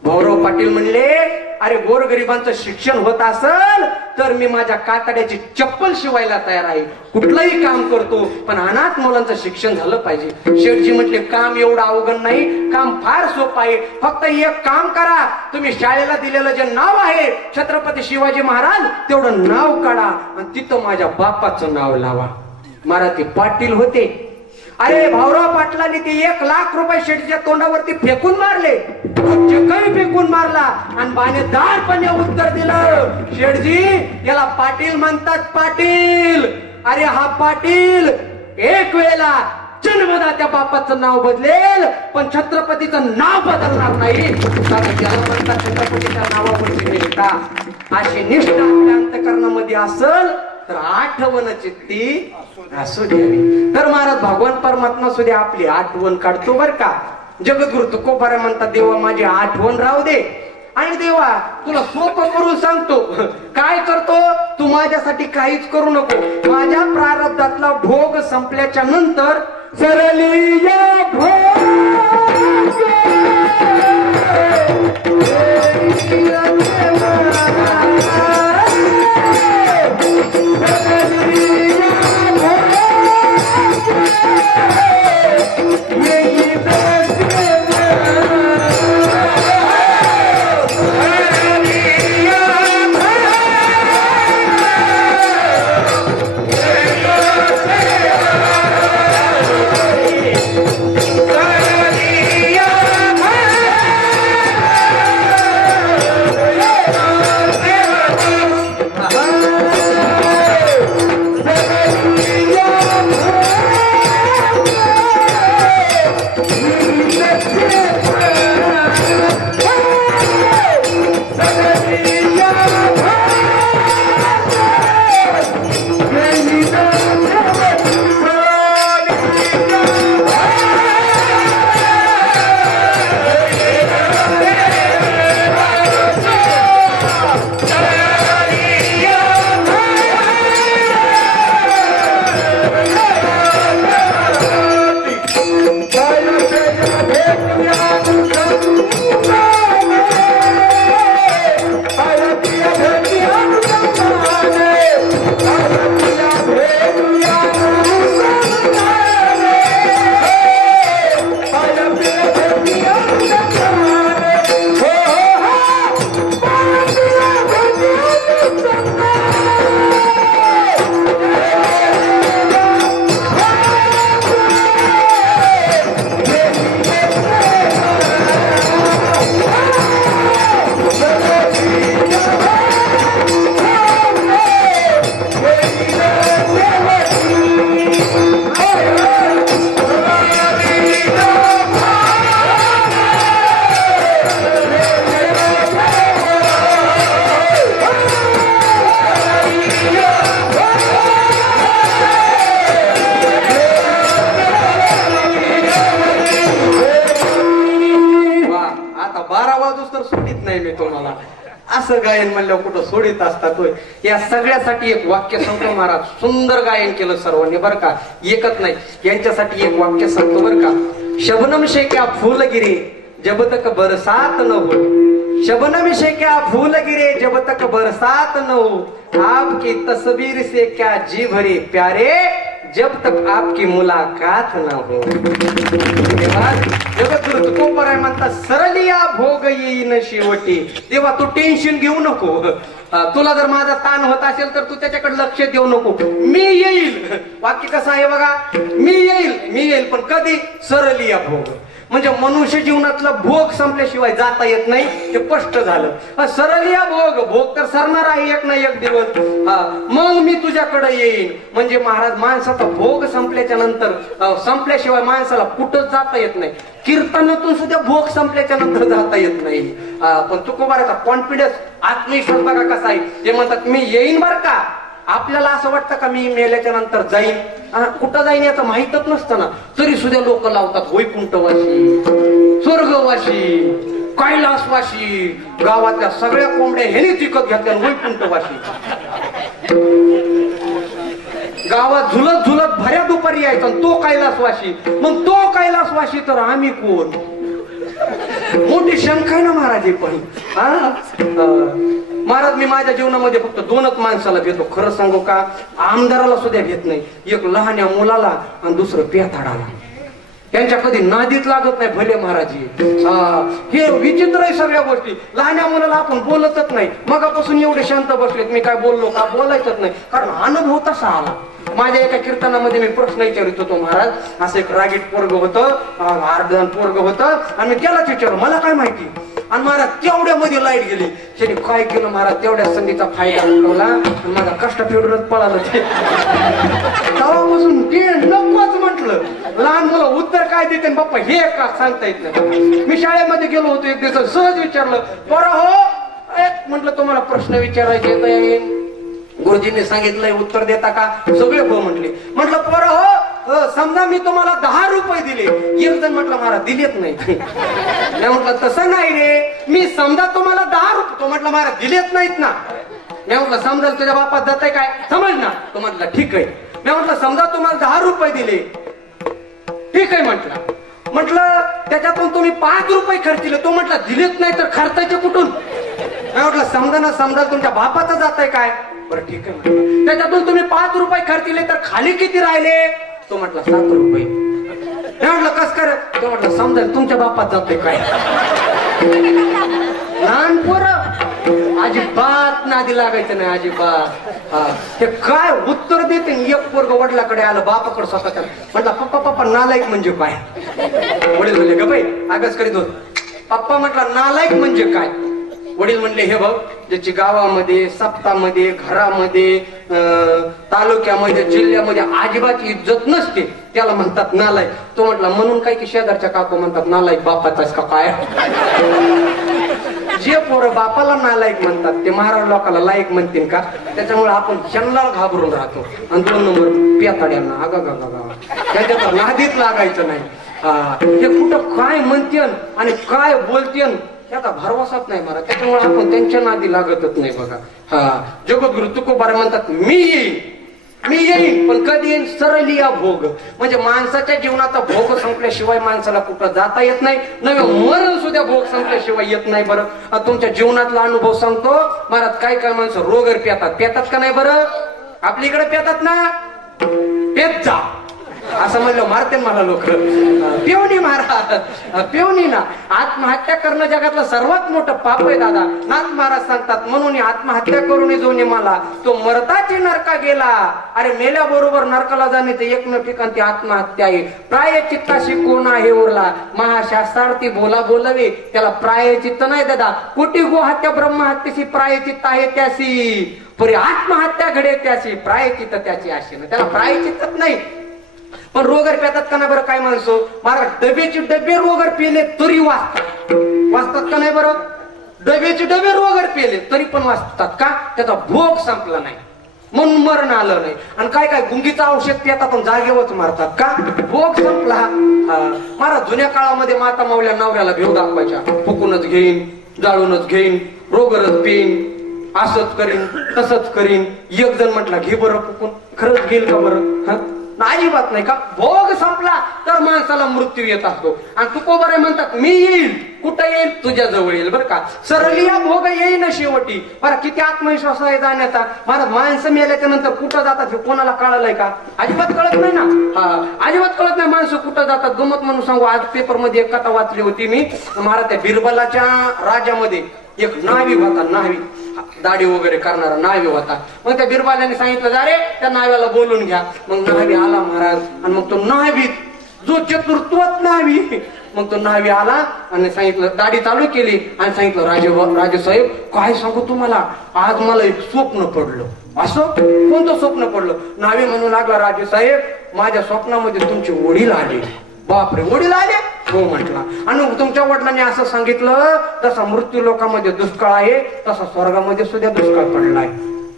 भाऊराव पाटील म्हणले, अरे गोरगरिबांचं शिक्षण होत असेल तर मी माझ्या कातड्याची चप्पल शिवायला तयार आहे, कुठलंही काम करतो, पण अनाथ मुलांचं शिक्षण झालं पाहिजे. शेठजी म्हटले, काम एवढं अवघड नाही, काम फार सोपं आहे, फक्त 1 काम करा, तुम्ही शाळेला दिलेलं जे नाव आहे छत्रपती शिवाजी महाराज, तेवढं नाव काढा आणि तिथं माझ्या बापाचं नाव लावा. महाराज ते पाटील होते अरे भाऊराव पाटलांनी ते 1 लाख रुपये शेठच्या तोंडावरती फेकून मारले, चिकही फेकून मारला आणि बाणेदारपणे उत्तर दिलं, शेठजी याला पाटील म्हणतात पाटील. अरे हा पाटील एक वेळेला जन्मदात्या बापाचं नाव बदलेल पण छत्रपतीचं नाव बदलणार नाही. म्हणतात छत्रपतीच्या नावावरती निष्ठा, अशी निष्ठा आपल्या अंतःकरणामध्ये असल तर आठवण चित्ती असू द्यावी. तर महाराज भगवान परमात्मा सुद्धा आपली आठवण काढतो बर का. जगद्गुरु तुकोबारा म्हणतात देवा माझी आठवण राहू दे. आणि देवा तुला सोपं करून सांगतो, काय करतो तू माझ्यासाठी काहीच करू नको. माझ्या प्रारब्धातला भोग संपल्याच्या नंतर सरलिया भोग असं गायन म्हणलं कुठं सोडित असतात. या सगळ्यासाठी एक वाक्य सांगतो महाराज. सुंदर गायन केलं सर्वांनी बर का, एकच नाही. यांच्यासाठी एक वाक्य सांगतो बर का. शबनम शेक्या फूल गिरे जब तक बरसात न हो, शबनम शेक्या फूल गिरे जब तक बरसात न हो, आपकी तस्वीर से क्या जी भरे प्यारे जब तक आपकी मुलाकात न हो. जगद्गुरु तुकोबाराय म्हणतात सरलिया भोग येईन शेवटी. तेव्हा तू टेन्शन घेऊ नको. तुला जर माझा ताण होत असेल तर तू त्याच्याकडे लक्ष देऊ नको. मी येईल. वाक्य कसं आहे बघा, मी येईल पण कधी? सरलिया भोग म्हणजे मनुष्य जीवनातला भोग संपल्याशिवाय जाता येत नाही, हे स्पष्ट झालं. सरलिया भोग तर सरणार आहे एक ना एक दिवस. मग मी तुझ्याकडे येईन. म्हणजे महाराज माणसाचा भोग संपल्याच्या नंतर संपल्याशिवाय माणसाला कुठंच जाता येत नाही. कीर्तनातून सुद्धा भोग संपल्याच्या नंतर जाता येत नाही. पण तुकोबाराचा कॉन्फिडन्स, आत्मविश्वास बघा कसा आहे. ते म्हणतात मी येईन बर का. आपल्याला असं वाटतं का मी मेल्याच्या नंतर जाईन? कुठं जाईन याचं माहितच नसतं ना, तरी सुद्धा लोक लावतात वैकुंठवासी, स्वर्गवासी, कैलासवासी. गावातल्या सगळ्या कोंबड्या ह्याने विकत घेतल्या वैकुंठवासी. गावात झुलत झुलत भऱ्या दुपारी यायचा तो कैलासवासी. मग तो कैलासवासी तर आम्ही कोण? मोठी शंका आहे ना महाराज. पण महाराज मी माझ्या जीवनामध्ये फक्त 2च माणसाला भेटतो. खरं सांगू का, आमदाराला सुद्धा भेट नाही. एक लहान्या मुलाला आणि दुसरं पेथाडाला. त्यांच्या कधी नादीत लागत नाही भले महाराजी. हे विचित्र आहे सगळ्या गोष्टी. लहान्या मुलाला आपण बोलतच नाही. मगापासून एवढे शांत बसलेत, मी काय बोललो का? बोलायचंच नाही, कारण अनुभव तसा आला. माझ्या एका कीर्तनामध्ये मी प्रश्न विचारित होतो महाराज, असं एक रागीट पोरग होतं, अर्धन पोरग होतं, आणि मी त्यालाच विचारलं मला काय माहिती. आणि महाराज तेवढ्यामध्ये लाईट गेली. त्याने काय केलं महाराज, तेवढ्या संधीचा फायदा उठवला आणि माझा कष्ट फेडूनच पळालं. ते तेव्हापासून ते नकोच म्हटलं. लहान मुलं उत्तर काय देते बाप्पा हे का सांगता येत नाही. मी शाळेमध्ये गेलो होतो एक दिवस, सहज विचारलं बरं हो म्हटलं तुम्हाला प्रश्न विचारायचे, गुरुजींनी सांगितलंय उत्तर देता का, सगळे हो म्हटले. म्हटलं बरं हो समजा मी तुम्हाला 10 रुपये दिले. एक जण म्हटलं महाराज दिलेत नाही. मी म्हटलं तसं नाही रे, मी समजा तुम्हाला 10 रुपये, तो म्हटलं महाराज दिलेत नाहीत ना. मी म्हटलं समजा तुझ्या बापात जात आहे काय समज ना. तो म्हटलं ठीक आहे. मी म्हटलं समजा तुम्हाला 10 रुपये दिले, ठीक आहे म्हटलं. म्हटलं त्याच्यातून तुम्ही 5 रुपये खर्चिले. तो म्हटलं दिलेत नाही तर खर्चाचे कुठून. मी म्हटलं समजा ना, समजा तुमच्या बापाचं जात आहे काय. बरं ठीक आहे म्हटलं. त्याच्यातून तुम्ही 5 रुपये खर्चिले तर खाली किती राहिले. तो म्हटलं 7 रुपये. मी म्हटलं कस कर. तो म्हटलं समजा तुमच्या बापात जाते काय. लहान पोरं अजिबात नादी लागायचं नाही, अजिबात. ते काय उत्तर देते. एक पोरग वडिलाकडे आलं, बापाकडे स्वतःच्या. म्हटलं पप्पा पप्पा नालायक म्हणजे काय. वडील म्हणले ग बाई अभ्यास करीत होत. पप्पा म्हटलं नालायक म्हणजे काय. वडील म्हणले हे बघ, ज्याची गावामध्ये, सप्तामध्ये, घरामध्ये, तालुक्यामध्ये, जिल्ह्यामध्ये अजिबात इज्जत नसते त्याला म्हणतात नालायक. तो म्हटला म्हणून काय की शेजारच्या काकू म्हणतात नालायक बापाचाच का काय. जे पोरं बापाला नालायक म्हणतात ते महाराज लोकांना लायक म्हणतील का. त्याच्यामुळे आपण ह्यांना घाबरून राहतो. आणि 2 नंबर पेताड्यांना अगा त्याच्या नादीत लागायचं नाही. हे कुठं काय म्हणतेन आणि काय बोलतेन त्याचा भरवसाच नाही महाराज. त्याच्यामुळे आपण त्यांच्या नादी लागतच नाही बघा. जगद्गुरु तुकोबाराय म्हणतात मी येईन पण कधी येईन सरलिया भोग. म्हणजे माणसाच्या जीवनाचा भोग संपल्याशिवाय माणसाला कुठं जाता येत नाही. नव्हे मरण सुद्धा भोग संपल्याशिवाय येत नाही. बरं तुमच्या जीवनातला अनुभव सांगतो महाराज. काय काय माणसं रोगर पेतात का नाही. बरं आपल्या इकडे पेतात ना, पेत जा असं म्हणलं मारते मला लोक. पिवणी महाराज पिवणी ना. आत्महत्या करणं जगातलं सर्वात मोठं पाप आहे दादा. नाथ महाराज सांगतात म्हणून आत्महत्या करू नये जो मला तो मरताची नरका गेला. अरे मेल्याबरोबर नरकाला जाण्याचं एकमेव ठिकाण ती आत्महत्या आहे. प्रायचित्ताशी कोण आहे उरला महाशास्त्रार्थी बोला बोलवे त्याला प्रायचित्त नाही दादा. कोटी गोहत्या ब्रह्महत्येशी प्रायचित्त आहे त्याशी, परी आत्महत्या घडे त्याशी प्रायचित्त त्याची अशी ना. त्याला प्रायचित्तच नाही. पण रोगर पेतात का नाही बरं काय माणसं. महाराज डबेचे डबे रोगर पेले तरी वाचतात का नाही बरं. डबेचे डबे रोगर पेले तरी पण वाचतात का. त्याचा भोग संपला नाही म्हणून मरण आलं नाही. आणि काय काय गुंगीचं औषध पितात पण जागेवरच मारतात का. भोग संपला. महाराज जुन्या काळामध्ये माता मावल्या नवऱ्याला भेव दाखवायच्या. फुकूनच घेईन, जाळूनच घेईन, रोगरच पेईन, असंच करीन तसंच करीन. एक जण म्हटला घे बरं फुकून, खरंच घेईल का बरं. अजिबात नाही का. भोग संपला तर माणसाला मृत्यू येत असतो. आणि तुकोबाराय म्हणतात मी येईल. कुठं येईल. तुझ्या जवळ येईल बरं का. सरलिया भोग येईन शेवटी. बरं किती आत्मविश्वास आहे जाण्याचा. महाराज माणसं मेल्याच्या नंतर कुठं जातात हे कोणाला कळलंय का. अजिबात कळत नाही ना. अजिबात कळत नाही माणसं कुठं जातात. गमत म्हणून सांगू, आज पेपर मध्ये एक कथा वाचली होती मी. महाराज त्या बिरबलाच्या राज्यामध्ये एक नावी होता. नावी दाढी वगैरे करणारा नावी होता. मग त्या बिरबाल्याने सांगितलं जा रे त्या नाव्याला बोलून घ्या. मग नावी आला महाराज. आणि मग तो नावी जो चतुर्थवत नावी, मग तो नावी आला आणि सांगितलं, दाढी चालू केली आणि सांगितलं राजे साहेब काय सांगू तुम्हाला, आज मला एक स्वप्न पडलं. असं कोणतं स्वप्न पडलं. नावी म्हणू लागला, राजे साहेब माझ्या स्वप्नामध्ये तुमचे वडील आले. बापरे वडील आले. हो म्हटला. आणि तुमच्या वडिलांनी असं सांगितलं तसा मृत्यू लोकांमध्ये दुष्काळ आहे तसा स्वर्गामध्ये सुद्धा दुष्काळ पडलाय.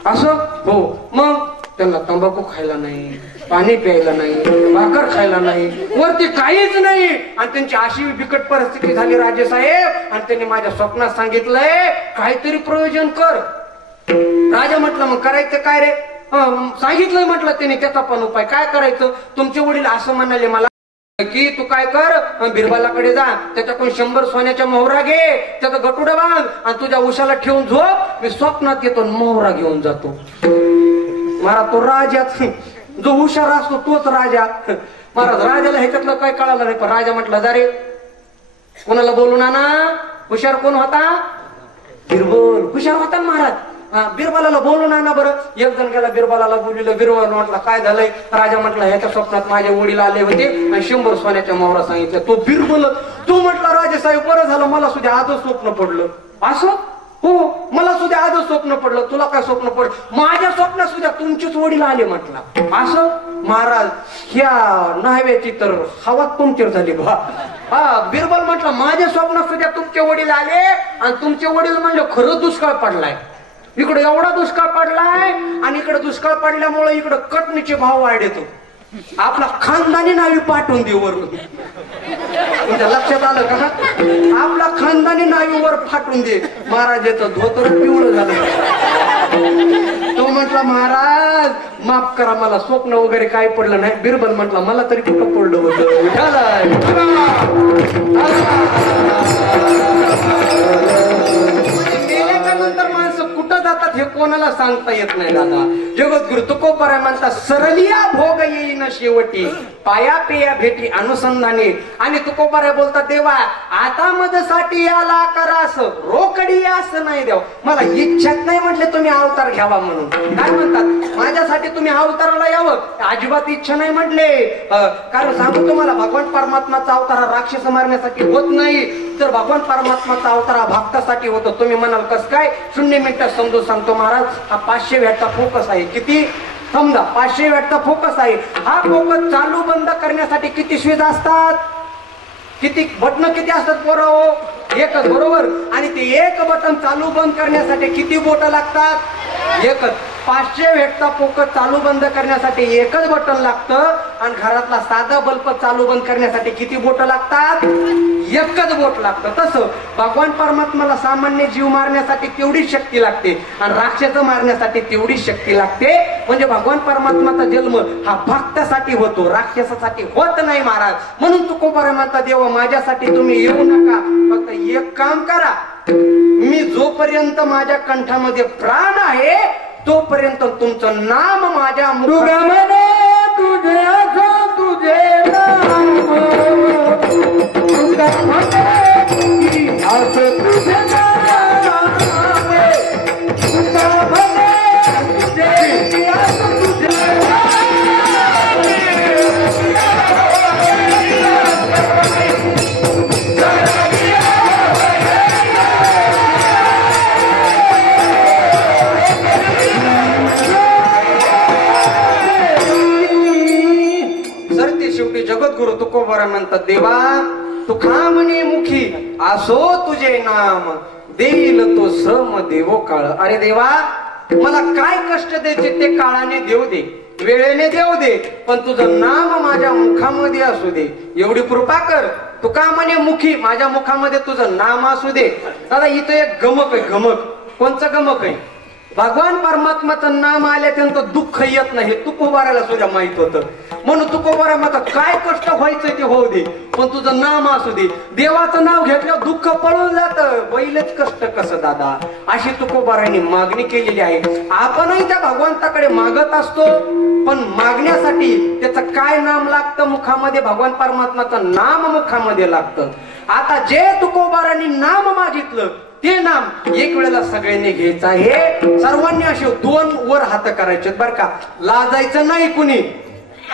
असं हो. मग त्यांना तंबाखू खायला नाही, पाणी प्यायला नाही, भाकर खायला नाही, वरती काहीच नाही. आणि त्यांची अशी बिकट परिस्थिती झाली राजे साहेब. आणि त्यांनी माझ्या स्वप्नात सांगितलंय काहीतरी प्रयोजन कर. राजा म्हटलं मग करायचं काय रे. सांगितलंय म्हटलं त्यांनी त्याचा पण उपाय. काय करायचं. तुमचे वडील असं म्हणाले मला की तू काय कर, बिरबलाकडे जा, त्याच्याकडून 100 सोन्याच्या मोहरा घे, त्याचा गटुडा बांध आणि तुझ्या उशाला ठेवून झोप. मी स्वप्नात येतो मोहरा घेऊन जातो. महाराज तो राजाच जो हुशार असतो तोच राजा. महाराज राजाला ह्याच्यातलं काय कळालं नाही. पण राजा म्हटलं जा रे कोणाला बोलून आणा. हुशार कोण होता. बिरबल हुशार होता महाराज. बिरबलाला बोलून आणा बरं. एक जण गेला बिरबलाला बोलवलं. बिरबल म्हटलं काय झालंय? राजा म्हटलं ह्याच्या स्वप्नात माझे वडील आले होते आणि 100 सोन्याच्या मोहरा सांगितल्या. तो बिरबल तो म्हटला राजे साहेब बरं झालं मला सुद्धा आजच स्वप्न पडलं. असं? हो मला सुद्धा आजच स्वप्न पडलं. तुला काय स्वप्न पडलं? माझ्या स्वप्नात सुद्धा तुमचीच वडील आले म्हटलं. असं? महाराज ह्या न्हाव्याची तर हवात पंक्चर झाली बा. बिरबल म्हटलं माझ्या स्वप्नात सुद्धा तुमचे वडील आले आणि तुमचे वडील म्हणले खरंच दुष्काळ पडलाय. इकडे एवढा दुष्काळ पडलाय आणि इकडे दुष्काळ पडल्यामुळे इकडे कटणीचे भाव वाढतो. आपला खानदानी नावी पाठवून दे वर. तुमच्या लक्षात आलं का? आपला खानदानी नावीवर फाटून दे. महाराजाचं धोतर पिवळं झालं. तो म्हटला महाराज माफ करा मला स्वप्न वगैरे काही पडलं नाही. बिरबल म्हटला मला तरी कुठं पडलं होतं. नंतर माणसं कुठं जातात हे कोणाला सांगता येत नाही दादा. जगद्गुरु तुकोबाराय म्हणतात सरलिया भोग येईन शेवटी पाया पेया भेटी अनुसंधाने. आणि तुकोबाराय बोलतात देवा आता मदसाठी याला करा असं रोकडी असं नाही देव. मला इच्छाच नाही म्हटले तुम्ही अवतार घ्यावा म्हणून. काय म्हणतात माझ्यासाठी तुम्ही अवताराला यावं अजिबात इच्छा नाही म्हटले. कारण सांगू तुम्हाला भगवान परमात्माचा अवतार हा राक्षस मारण्यासाठी होत नाही तर भगवान परमात्माचा अवतार हा भक्तासाठी होतो. तुम्ही म्हणाल कस काय? 0 मिनिटात समजून सांगतो महाराज. हा 500 वॅटचा फोकस आहे. किती? समजा 500 वॅटचा फोकस आहे. हा फोकस चालू बंद करण्यासाठी किती स्विच असतात? किती बटन किती असतात पोरं? एकच बरोबर. आणि ते एक बटन चालू बंद करण्यासाठी किती बोट लागतात? एकच. 500 वॅटचा फोकस चालू बंद करण्यासाठी एकच बटन लागतं आणि घरातला साधा बल्ब चालू बंद करण्यासाठी किती बोट लागतात? एकच बोट लागतं. तसं भगवान परमात्माला सामान्य जीव मारण्यासाठी तेवढीच शक्ती लागते आणि राक्षस मारण्यासाठी तेवढीच शक्ती लागते. म्हणजे भगवान परमात्माचा जन्म हा भक्तासाठी होतो राक्षसासाठी होत नाही महाराज. म्हणून तुकोबाराय म्हणता देवा माझ्यासाठी तुम्ही येऊ नका. फक्त एक काम करा मी जोपर्यंत माझ्या कंठामध्ये प्राण आहे तोपर्यंत तुमचं नाम माझ्या मुखामध्ये तुझे जगद्गुरु तुकोबाराय म्हणतात देवा तुका म्हणे मुखी असो तुझे नाम देईल तो श्रम देवो काळ. अरे देवा मला काय कष्ट द्यायचे ते काळाने देऊ दे वेळेने देऊ दे पण तुझं नाम माझ्या मुखामध्ये असू दे एवढी कृपा कर. तुका म्हणे मुखी माझ्या मुखामध्ये तुझं नाम असू दे. दादा इथं एक गमक आहे. गमक कोणचं गमक आहे? भगवान परमात्माचं नाम आल्यानंतर दुःख येत नाही हे तुकोबारायला सुद्धा माहित होतं. म्हणून तुकोबाराय म्हणतात काय कष्ट व्हायचं ते होऊ दे पण तुझं नाम असू दे. देवाचं नाव घेतल्यावर दुःख पळून जातं. बैलच कष्ट कसं दादा. अशी तुकोबारायने मागणी केलेली आहे. आपणही त्या भगवंताकडे मागत असतो पण मागण्यासाठी त्याचं काय नाम लागतं मुखामध्ये? भगवान परमात्माचं नाम मुखामध्ये लागतं. आता जे तुकोबारायने नाम मागितलं ते नाम एक वेळेला सगळ्यांनी घ्यायचं आहे. सर्वांनी असे 2 वर हात करायचे बर का. लाजायचं नाही कुणी.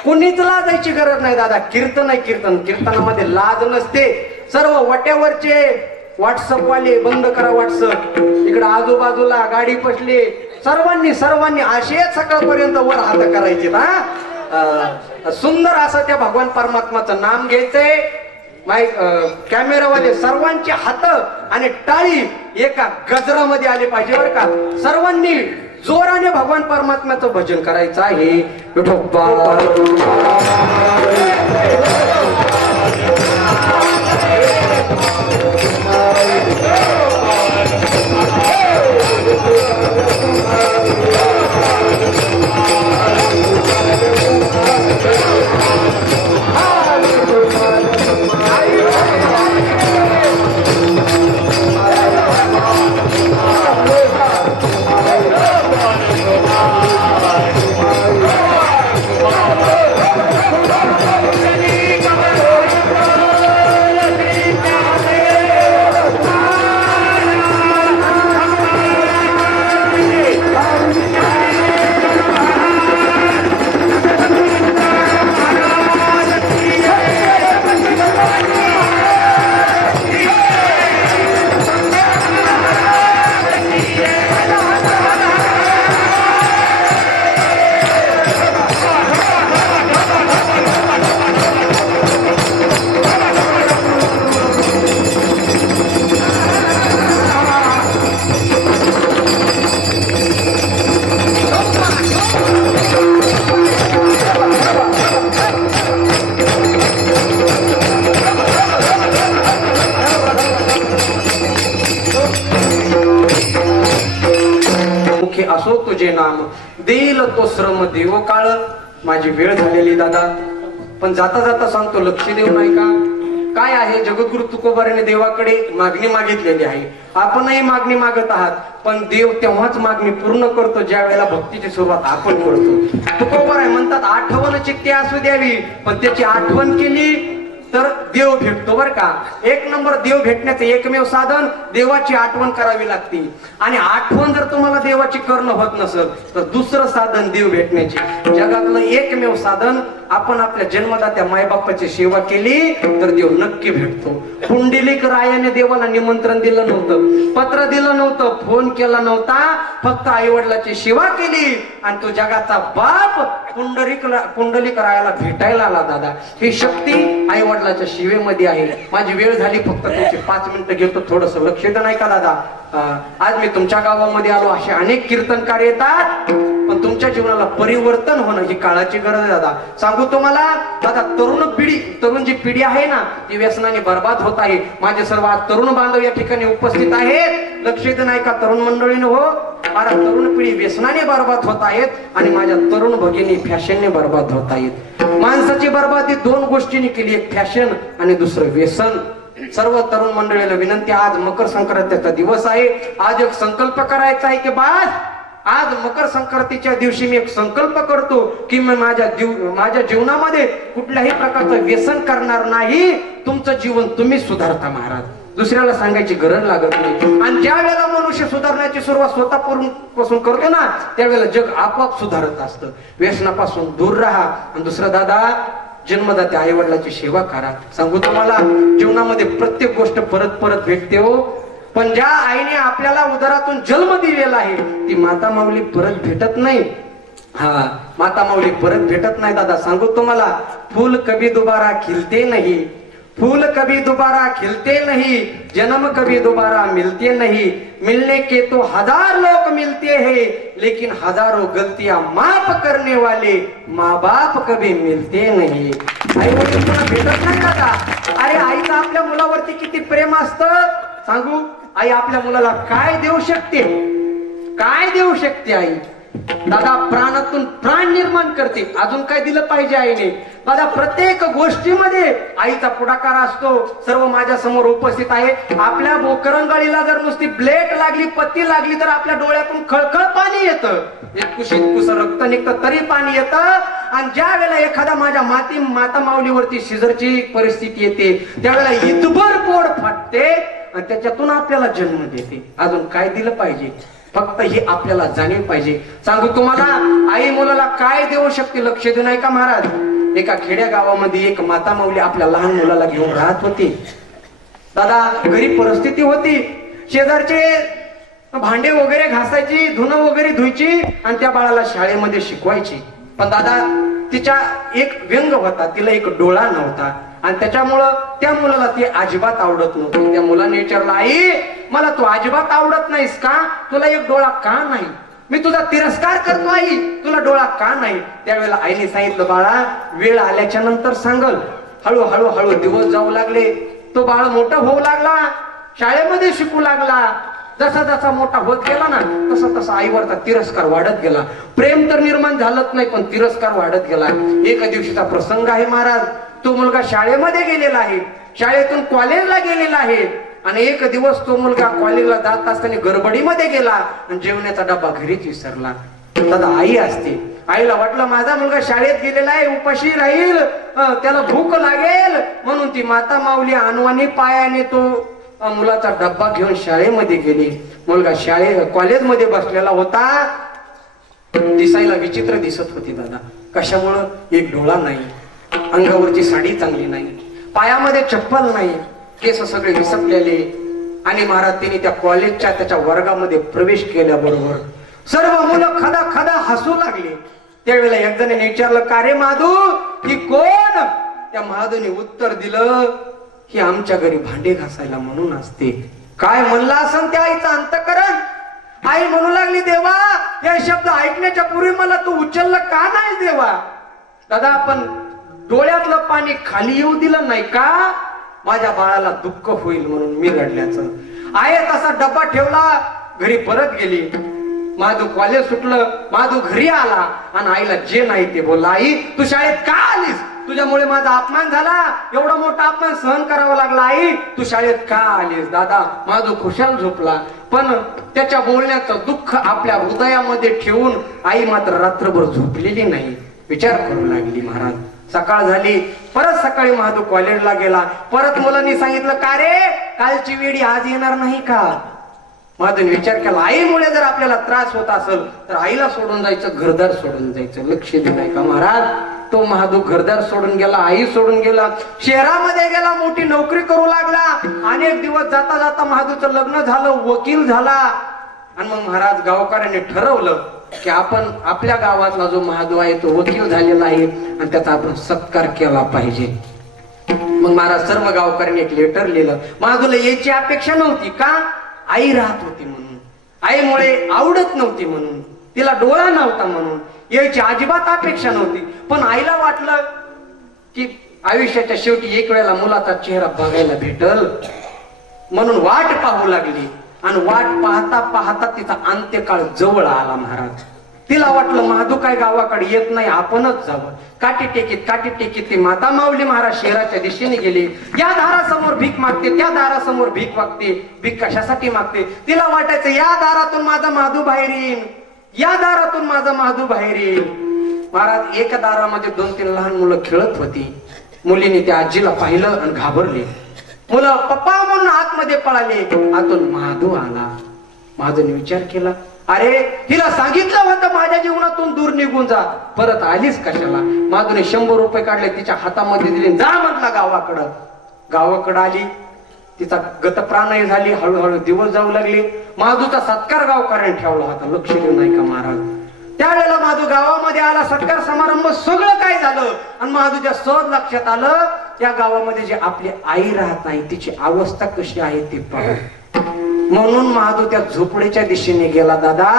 कुणीच लाजायची गरज नाही दादा. कीर्तन आहे कीर्तन. कीर्तनामध्ये लाज नसते. सर्व वट्यावरचे व्हॉट्सअप वाले बंद करा व्हॉट्सअप. इकडे आजूबाजूला गाडी पसली सर्वांनी असे सकाळपर्यंत वर हात करायचे. सुंदर असं त्या भगवान परमात्माचं नाम घ्यायचंय. कॅमेरावाले सर्वांचे हात आणि टाळी एका गजरामध्ये आले पाहिजे बरं का. सर्वांनी जोराने भगवान परमात्म्याचं भजन करायचं आहे. विठोबा तुझे नाम, देईल तो श्रम देव काळ. माझी वेळ झालेली दादा, पण जाता जाता सांगतो लक्ष देऊ नाही का? काय आहे, जगद्गुरु तुकोबाराने देवाकडे मागणी मागितलेली आहे. आपणही मागणी मागत आहात, पण देव तेव्हाच मागणी पूर्ण करतो ज्या वेळेला भक्तीची सुरुवात आपण करतो. तुकोबाराय म्हणतात आठवण चित्ती असू द्यावी, पण त्याची आठवण केली तर देव भेटतो. बर का, एक नंबर देव भेटण्याचं एकमेव साधन देवाची आठवण करावी लागते. आणि आठवण जर तुम्हाला देवाची करणं होत नसेल तर दुसरं साधन देव भेटण्याची, जगातलं एकमेव साधन, आपण आपल्या जन्मदात्या मायबापाची सेवा केली तर देव नक्की भेटतो. पुंडलिक रायाने देवाला निमंत्रण दिलं नव्हतं, पत्र दिलं नव्हतं, फोन केला नव्हता, फक्त आई वडिलाची सेवा केली आणि तो जगाचा बाप पुंडलिक रायाला भेटायला आला. दादा, ही शक्ती आई वडिलाच्या शिवेमध्ये आहे. माझी वेळ झाली, फक्त तुमचे 5 मिनिटं घेतो, थोडस लक्ष देणं नाही का दादा? आज मी तुमच्या गावामध्ये आलो, असे अनेक कीर्तनकार येतात, पण तुमच्या जीवनाला परिवर्तन होणं ही काळाची गरज आहे. दादा सांगू तुम्हाला, दादा तरुण जी पिढी आहे ना, ती व्यसनाने बर्बाद होत आहे. माझे सर्व आज तरुण बांधव या ठिकाणी उपस्थित आहेत, लक्ष देत नाही का तरुण मंडळीने? हो, मला तरुण पिढी व्यसनाने बर्बाद होत आहेत आणि माझ्या तरुण भगिनी फॅशनने बर्बाद होत आहेत. माणसाची बर्बादी 2 गोष्टींनी केली, एक फॅशन आणि दुसरं व्यसन. सर्व तरुण मंडळीला विनंती, आज मकर संक्रांतीचा दिवस आहे, आज एक संकल्प करायचा आहे की बास, आज मकर संक्रांतीच्या दिवशी मी एक संकल्प करतो की मी माझ्या जीवनामध्ये कुठल्याही प्रकारचं व्यसन करणार नाही. तुमचं जीवन तुम्ही सुधारता महाराज, दुसऱ्याला सांगायची गरज लागत नाही. आणि ज्या वेळेला मनुष्य सुधारण्याची सुरुवात स्वतःपासून करतो ना, त्यावेळेला जग आपोआप सुधारत असतं. व्यसनापासून दूर राहा. आणि दुसरं दादा, जन्मदात्या आई वडिलाची सेवा करा. सांगू तुम्हाला, जीवनामध्ये प्रत्येक गोष्ट परत परत भेटते हो, पण ज्या आईने आपल्याला उदरातून जन्म दिलेला आहे ती माता माऊली परत भेटत नाही. हा, माता माऊली परत भेटत नाही. दादा सांगू तुम्हाला, फूल कभी दोबारा खिलते नहीं, फूल कभी दोबारा खिलते नहीं, जन्म कभी दोबारा मिलते नहीं, मिलने के तो 1000 लोग मिलते हैं, लेकिन हजारों गलतियां माफ करने वाले माँ बाप कभी मिलते नहीं. आई वडील भेटत नाही दादा. अरे आईचं आपल्या मुलावरती किती प्रेम असतं सांगू. आई आपल्या मुलाला काय देऊ शकते, काय देऊ शकते आई? दादा प्राणातून प्राण निर्माण करते. अजून काय दिलं पाहिजे आईने? दादा प्रत्येक गोष्टीमध्ये आईचा पुढाकार असतो. सर्व माझ्या समोर उपस्थित आहे. आपल्या बोकरंगाळीला जर नुसती ब्लेड लागली, पत्ती लागली तर आपल्या डोळ्यातून खळखळ पाणी येतं, इतकुस रक्त निघतं तरी पाणी येतं. आणि ज्या वेळेला एखादा माझ्या माता माऊलीवरती सिजरची परिस्थिती येते, त्यावेळेला इतभर पोट फाटते आणि त्याच्यातून आपल्याला जन्म देते. अजून काय दिलं पाहिजे? फक्त हे आपल्याला जाणीव पाहिजे. सांगू तुम्हाला, आई मुलाला काय देऊ शकते लक्ष देऊ नाही का महाराज? एका खेड्या गावामध्ये एक माता माऊली आपल्या लहान मुलाला घेऊन राहत होती. दादा गरीब परिस्थिती होती, शेजारचे भांडे वगैरे घासायची, धुणं वगैरे धुयची आणि त्या बाळाला शाळेमध्ये शिकवायची. पण दादा तिच्या एक व्यंग होता, तिला एक डोळा नव्हता आणि त्याच्यामुळं त्या मुलाला ती अजिबात आवडत नव्हती. त्या मुलाने विचारलं, आई मला तू अजिबात आवडत नाहीस का? तुला एक डोळा का नाही? मी तुझा तिरस्कार करतो आई, तुला डोळा का नाही? त्यावेळेला आईने सांगितलं, बाळा वेळ आल्याच्या नंतर सांगल. हळूहळू हळू दिवस जाऊ लागले. तो बाळ मोठा होऊ लागला, शाळेमध्ये शिकू लागला. जसा जसा मोठा होत गेला ना, तसा तसा आईवरचा तिरस्कार वाढत गेला. प्रेम तर निर्माण झालंच नाही, पण तिरस्कार वाढत गेला. एका दिवशीचा प्रसंग आहे महाराज. तो मुलगा शाळेमध्ये गेलेला आहे, शाळेतून कॉलेजला गेलेला आहे. आणि एक दिवस तो मुलगा कॉलेजला जात असताना गडबडीमध्ये गेला आणि जेवणाचा डब्बा घरीच विसरला. दादा आई असते, आईला वाटलं माझा मुलगा शाळेत गेलेला आहे, उपाशी राहील, त्याला भूक लागेल, म्हणून ती माता माऊली अनवाणी पायाने तो मुलाचा डब्बा घेऊन शाळेमध्ये गेली. मुलगा कॉलेजमध्ये बसलेला होता, दिसायला विचित्र दिसत होती दादा. कशामुळं? एक डोळा नाही, अंगावरची साडी चांगली नाही, पायामध्ये चप्पल नाही, केस सगळे विसपलेले. आणि महाराज तिने त्या कॉलेजच्या त्याच्या वर्गामध्ये प्रवेश केल्याबरोबर सर्व मुलं खदा खदा हसू लागले. त्यावेळेला एक जणाने विचारलं, का रे माधू, ही कोण? त्या माधूने उत्तर दिलं, की आमच्या घरी भांडे घासायला म्हणून असते. काय म्हणला असं त्या आईचं अंतःकरण? आई म्हणू लागली, देवा हे शब्द ऐकण्याच्या पूर्वी मला तू उचललं का नाही देवा? दादा आपण डोळ्यातलं पाणी खाली येऊ दिलं नाही का? माझ्या बाळाला दुःख होईल म्हणून मी रडल्याचं. आहे तसा डब्बा ठेवला, घरी परत गेली. माधू कॉलेज सुटलं, माधू घरी आला आणि आईला जे नाही ते बोलला. आई तू शाळेत का आलीस? तुझ्यामुळे माझा अपमान झाला, एवढा मोठा अपमान सहन करावा लागला. आई तू शाळेत का आलीस? दादा माधू खुशाल झोपला, पण त्याच्या बोलण्याचं दुःख आपल्या हृदयामध्ये ठेवून आई मात्र रात्रभर झोपलेली नाही, विचार करू लागली. महाराज सकाळ झाली, परत सकाळी माधू कॉलेजला गेला. परत मुलांनी सांगितलं, का रे कालची वेळी आज येणार नाही का? माधून विचार केला, आईमुळे जर आपल्याला त्रास होत असेल तर आईला सोडून जायचं, घरदार सोडून जायचं. लक्ष दिलंय का महाराज? तो महादू घरदार सोडून गेला, आई सोडून गेला, शहरामध्ये गेला, मोठी नोकरी करू लागला. अनेक दिवस जाता जाता महादूचं लग्न झालं, वकील झाला. आणि मग महाराज गावकऱ्यांनी ठरवलं की आपण आपल्या गावातला जो महादू आहे तो वकील झालेला आहे आणि त्याचा आपण सत्कार केला पाहिजे. मग महाराज सर्व गावकऱ्यांनी एक लेटर लिहिलं. महादूला यायची अपेक्षा नव्हती, का? आई राहत होती म्हणून, आईमुळे आवडत नव्हती म्हणून, तिला डोळा नव्हता म्हणून यायची अजिबात अपेक्षा नव्हती. पण आईला वाटलं की आयुष्याच्या शेवटी एक वेळेला मुलाचा चेहरा बघायला भेटल म्हणून वाट पाहू लागली. आणि वाट पाहता पाहता तिचा अंत्यकाळ जवळ आला. महाराज तिला वाटलं महादू काय गावाकडे येत नाही, आपणच जावं. काठी टेकीत ती माता माऊली महाराज शहराच्या दिशेने गेली. या दारासमोर भीक मागते, त्या दारासमोर भीक मागते. भीक कशासाठी मागते? तिला वाटायचं या दारातून माझा महादू बाहेर येईल, या दारातून माझा महादू बाहेर येईल. महाराज एका दारामध्ये 2-3 लहान मुलं खेळत होती. मुलीने त्या आजीला पाहिलं आणि घाबरले. मुलं पप्पा म्हणून आतमध्ये पळाले. आतून महादू आला. महादूने विचार केला, अरे हिला सांगितलं होतं माझ्या जीवनातून दूर निघून जा, परत आलीस कशाला? महादूने 100 रुपये काढले, तिच्या हातामध्ये दिले, जा म्हटला गावाकडं. गावाकडं आली, तिचा गतप्राणही झाली. हळूहळू दिवस जाऊ लागले. महादूचा सत्कार गावकऱ्यांनी ठेवला होता, लक्ष देऊ नाही का महाराज? त्यावेळेला महादू गावामध्ये आला, सत्कार समारंभ सगळं काय झालं. आणि महादूच्या सहज लक्षात आलं, त्या गावामध्ये जे आपली आई राहत नाही तिची अवस्था कशी आहे ते पाहू. म्हणून महादू त्या झोपडीच्या दिशेने गेला. दादा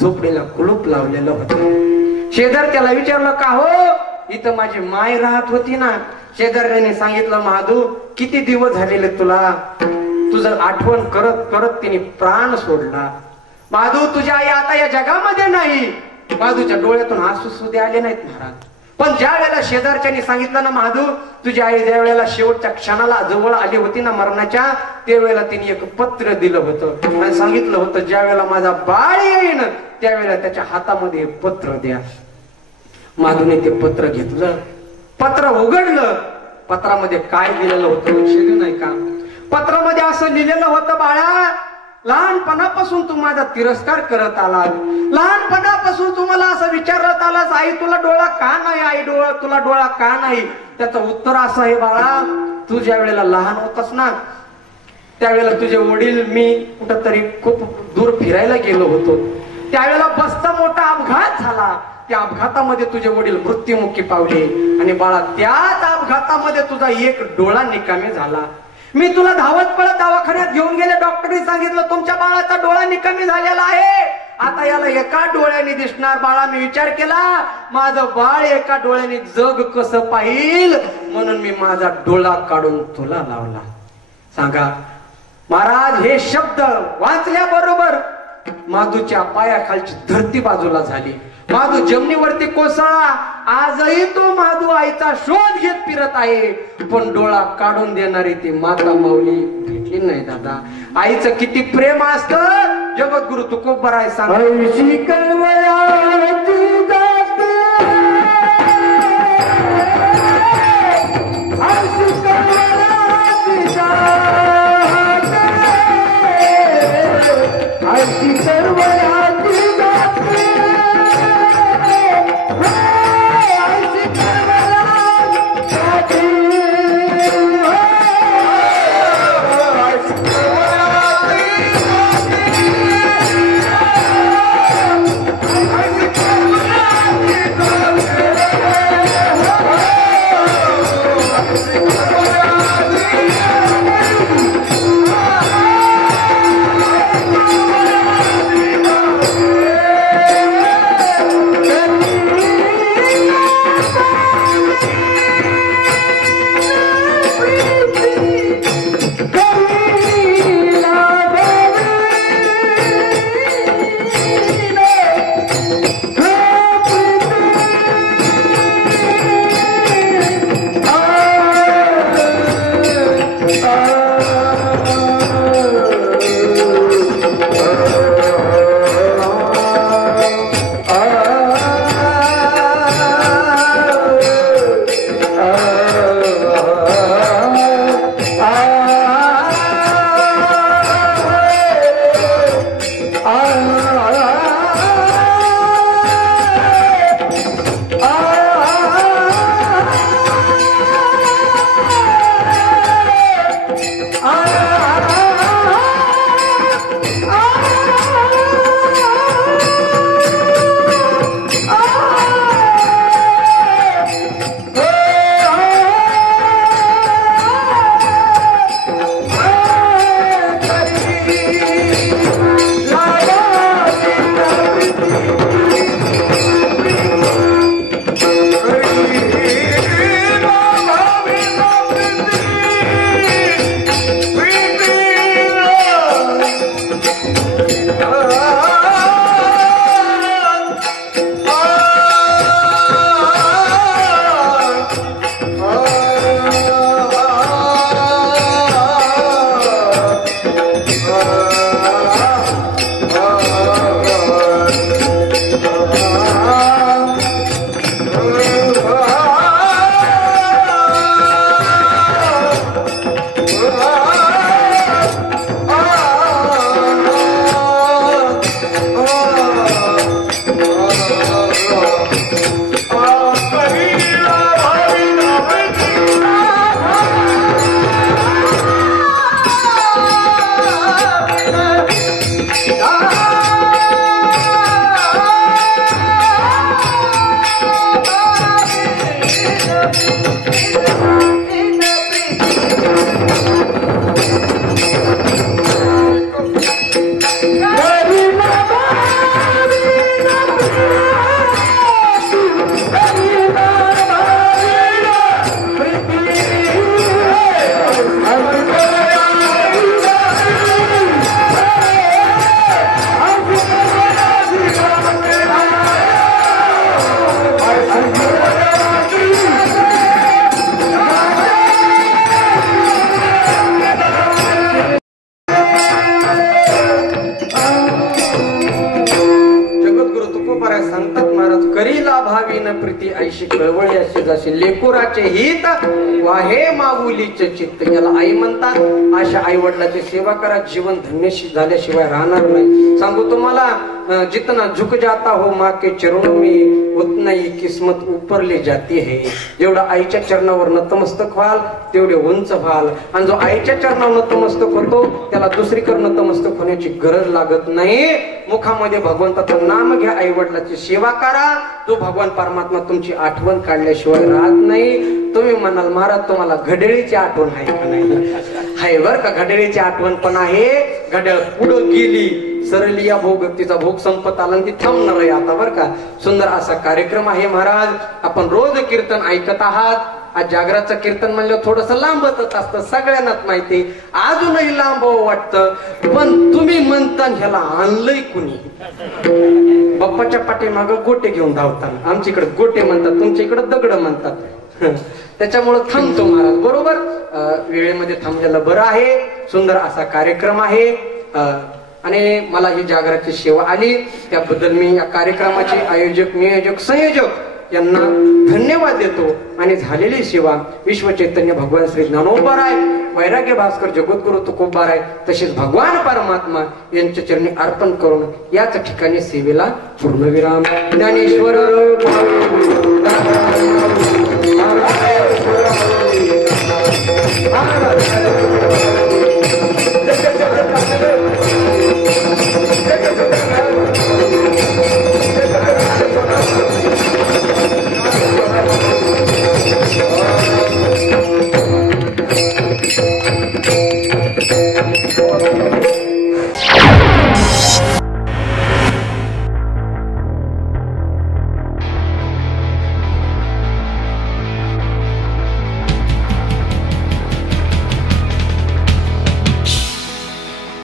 झोपडीला कुलूप लावलेलं होतं. शेजार त्याला विचारलं, का हो? इथं माझी माय राहत होती ना. शेजाऱ्याने सांगितलं, महादू किती दिवस झालेले तुला, तुझं आठवण करत करत तिने प्राण सोडला. महादू तुझी आई आता या जगामध्ये नाही. महादूच्या डोळ्यातून आसू सुद्धा आले नाहीत महाराज. पण ज्या वेळेला शेजारच्यानी सांगितलं ना, महादू तुझी आई ज्या वेळेला शेवटच्या क्षणाला जवळ आली होती ना मरणाच्या, त्यावेळेला तिने एक पत्र दिलं होतं आणि सांगितलं होतं, ज्या वेळेला माझा बाळ येईन त्यावेळेला त्याच्या हातामध्ये पत्र द्या. महादूने ते पत्र घेतलं, पत्र उघडलं. पत्रामध्ये काय दिलेलं होतं लक्ष देऊ नाही का? पत्रामध्ये असं लिहिलेलं होतं, बाळा लहानपणापासून तू माझा तिरस्कार करत आलास, लहानपणापासून तू मला असं विचारत आलास, आई तुला डोळा का नाही, आई तुला डोळा का नाही? त्याचं उत्तर असं आहे, बाळा तू ज्या वेळेला लहान होतास ना त्यावेळेला तुझे वडील, मी कुठंतरी खूप दूर फिरायला गेलो होतो. त्यावेळेला बसचा मोठा अपघात झाला. त्या अपघातामध्ये तुझे वडील मृत्युमुखी पावले आणि बाळा त्याच अपघातामध्ये तुझा एक डोळा निकामी झाला. मी तुला धावत पळत दवाखान्यात घेऊन गेले. डॉक्टरने सांगितलं तुमच्या बाळाचा डोळा निकामी झालेला आहे, आता याला एका डोळ्याने दिसणार. बाळा मी विचार केला, माझं बाळ एका डोळ्याने जग कसं पाहिल, म्हणून मी माझा डोळा काढून तुला लावला. सांगा महाराज, हे शब्द वाचल्याबरोबर महादूच्या पायाखालची धरती बाजूला झाली. महादू जमिनीवरती कोसळला. आजही तो महादू आईचा शोध घेत फिरत आहे, पण डोळा काढून देणारी ती माता माऊली भेटली नाही. दादा आईचं किती प्रेम असतं. जगद्गुरु तुकोबराय सांग, प्रीती ऐशी कळवळी अशी जशी लेकुराचे हित वाहे माऊलीचे चित्त, याला आई म्हणतात. अशा आई वडिलांची सेवा करा, जीवन धन्य झाल्याशिवाय राहणार नाही. सांगू तुम्हाला, जितना झुक जाता हो माँ के चरणों में उतना ही किस्मत ऊपर ले जाती है. जेवढं आईच्या चरणावर नतमस्तक व्हाल तेवढे उंच व्हाल, आणि जो आईच्या चरणावर नतमस्तक होतो त्याला दुसरीकडे नतमस्तक होण्याची गरज लागत नाही. मुखामध्ये भगवंताचं नाम घ्या, आई वडिलांची सेवा करा, तो भगवान परमात्मा तुमची आठवण काढल्याशिवाय राहत नाही. तुम्ही म्हणाल महाराज तुम्हाला घड्याळीची आठवण आहे का नाही? आहे बर का, घड्याळीची आठवण पण आहे. घड्याळ पुढे गेली, सरली या भोग, तिचा भोग संपत आला, ती थांबणार आहे आता बर का. सुंदर असा कार्यक्रम आहे महाराज. आपण रोज कीर्तन ऐकत आहात. आज जागराचं कीर्तन म्हणलं थोडस लांबतच असतं, सगळ्यांनाच माहिती, अजूनही लांब वाटतं. पण तुम्ही म्हणता ह्याला आणलंय कुणी? बाप्पाच्या पाठीमाग गोटे घेऊन धावतात. आमच्याकडे गोटे म्हणतात, तुमच्या इकडे दगड म्हणतात. त्याच्यामुळे थांबतो महाराज. बरोबर वेळेमध्ये थांबलेलं बरं आहे. सुंदर असा कार्यक्रम आहे, आणि मला ही जागराची सेवा आली त्याबद्दल मी या कार्यक्रमाचे आयोजक, नियोजक, संयोजक यांना धन्यवाद देतो. आणि झालेली सेवा विश्व चैतन्य भगवान श्री ज्ञानोबाराय, वैराग्य भास्कर जगद्गुरु तुकोबाराय, तसेच भगवान परमात्मा यांच्या चरणी अर्पण करून याच ठिकाणी सेवेला पूर्णविराम. Dnyaneshwar Thank you.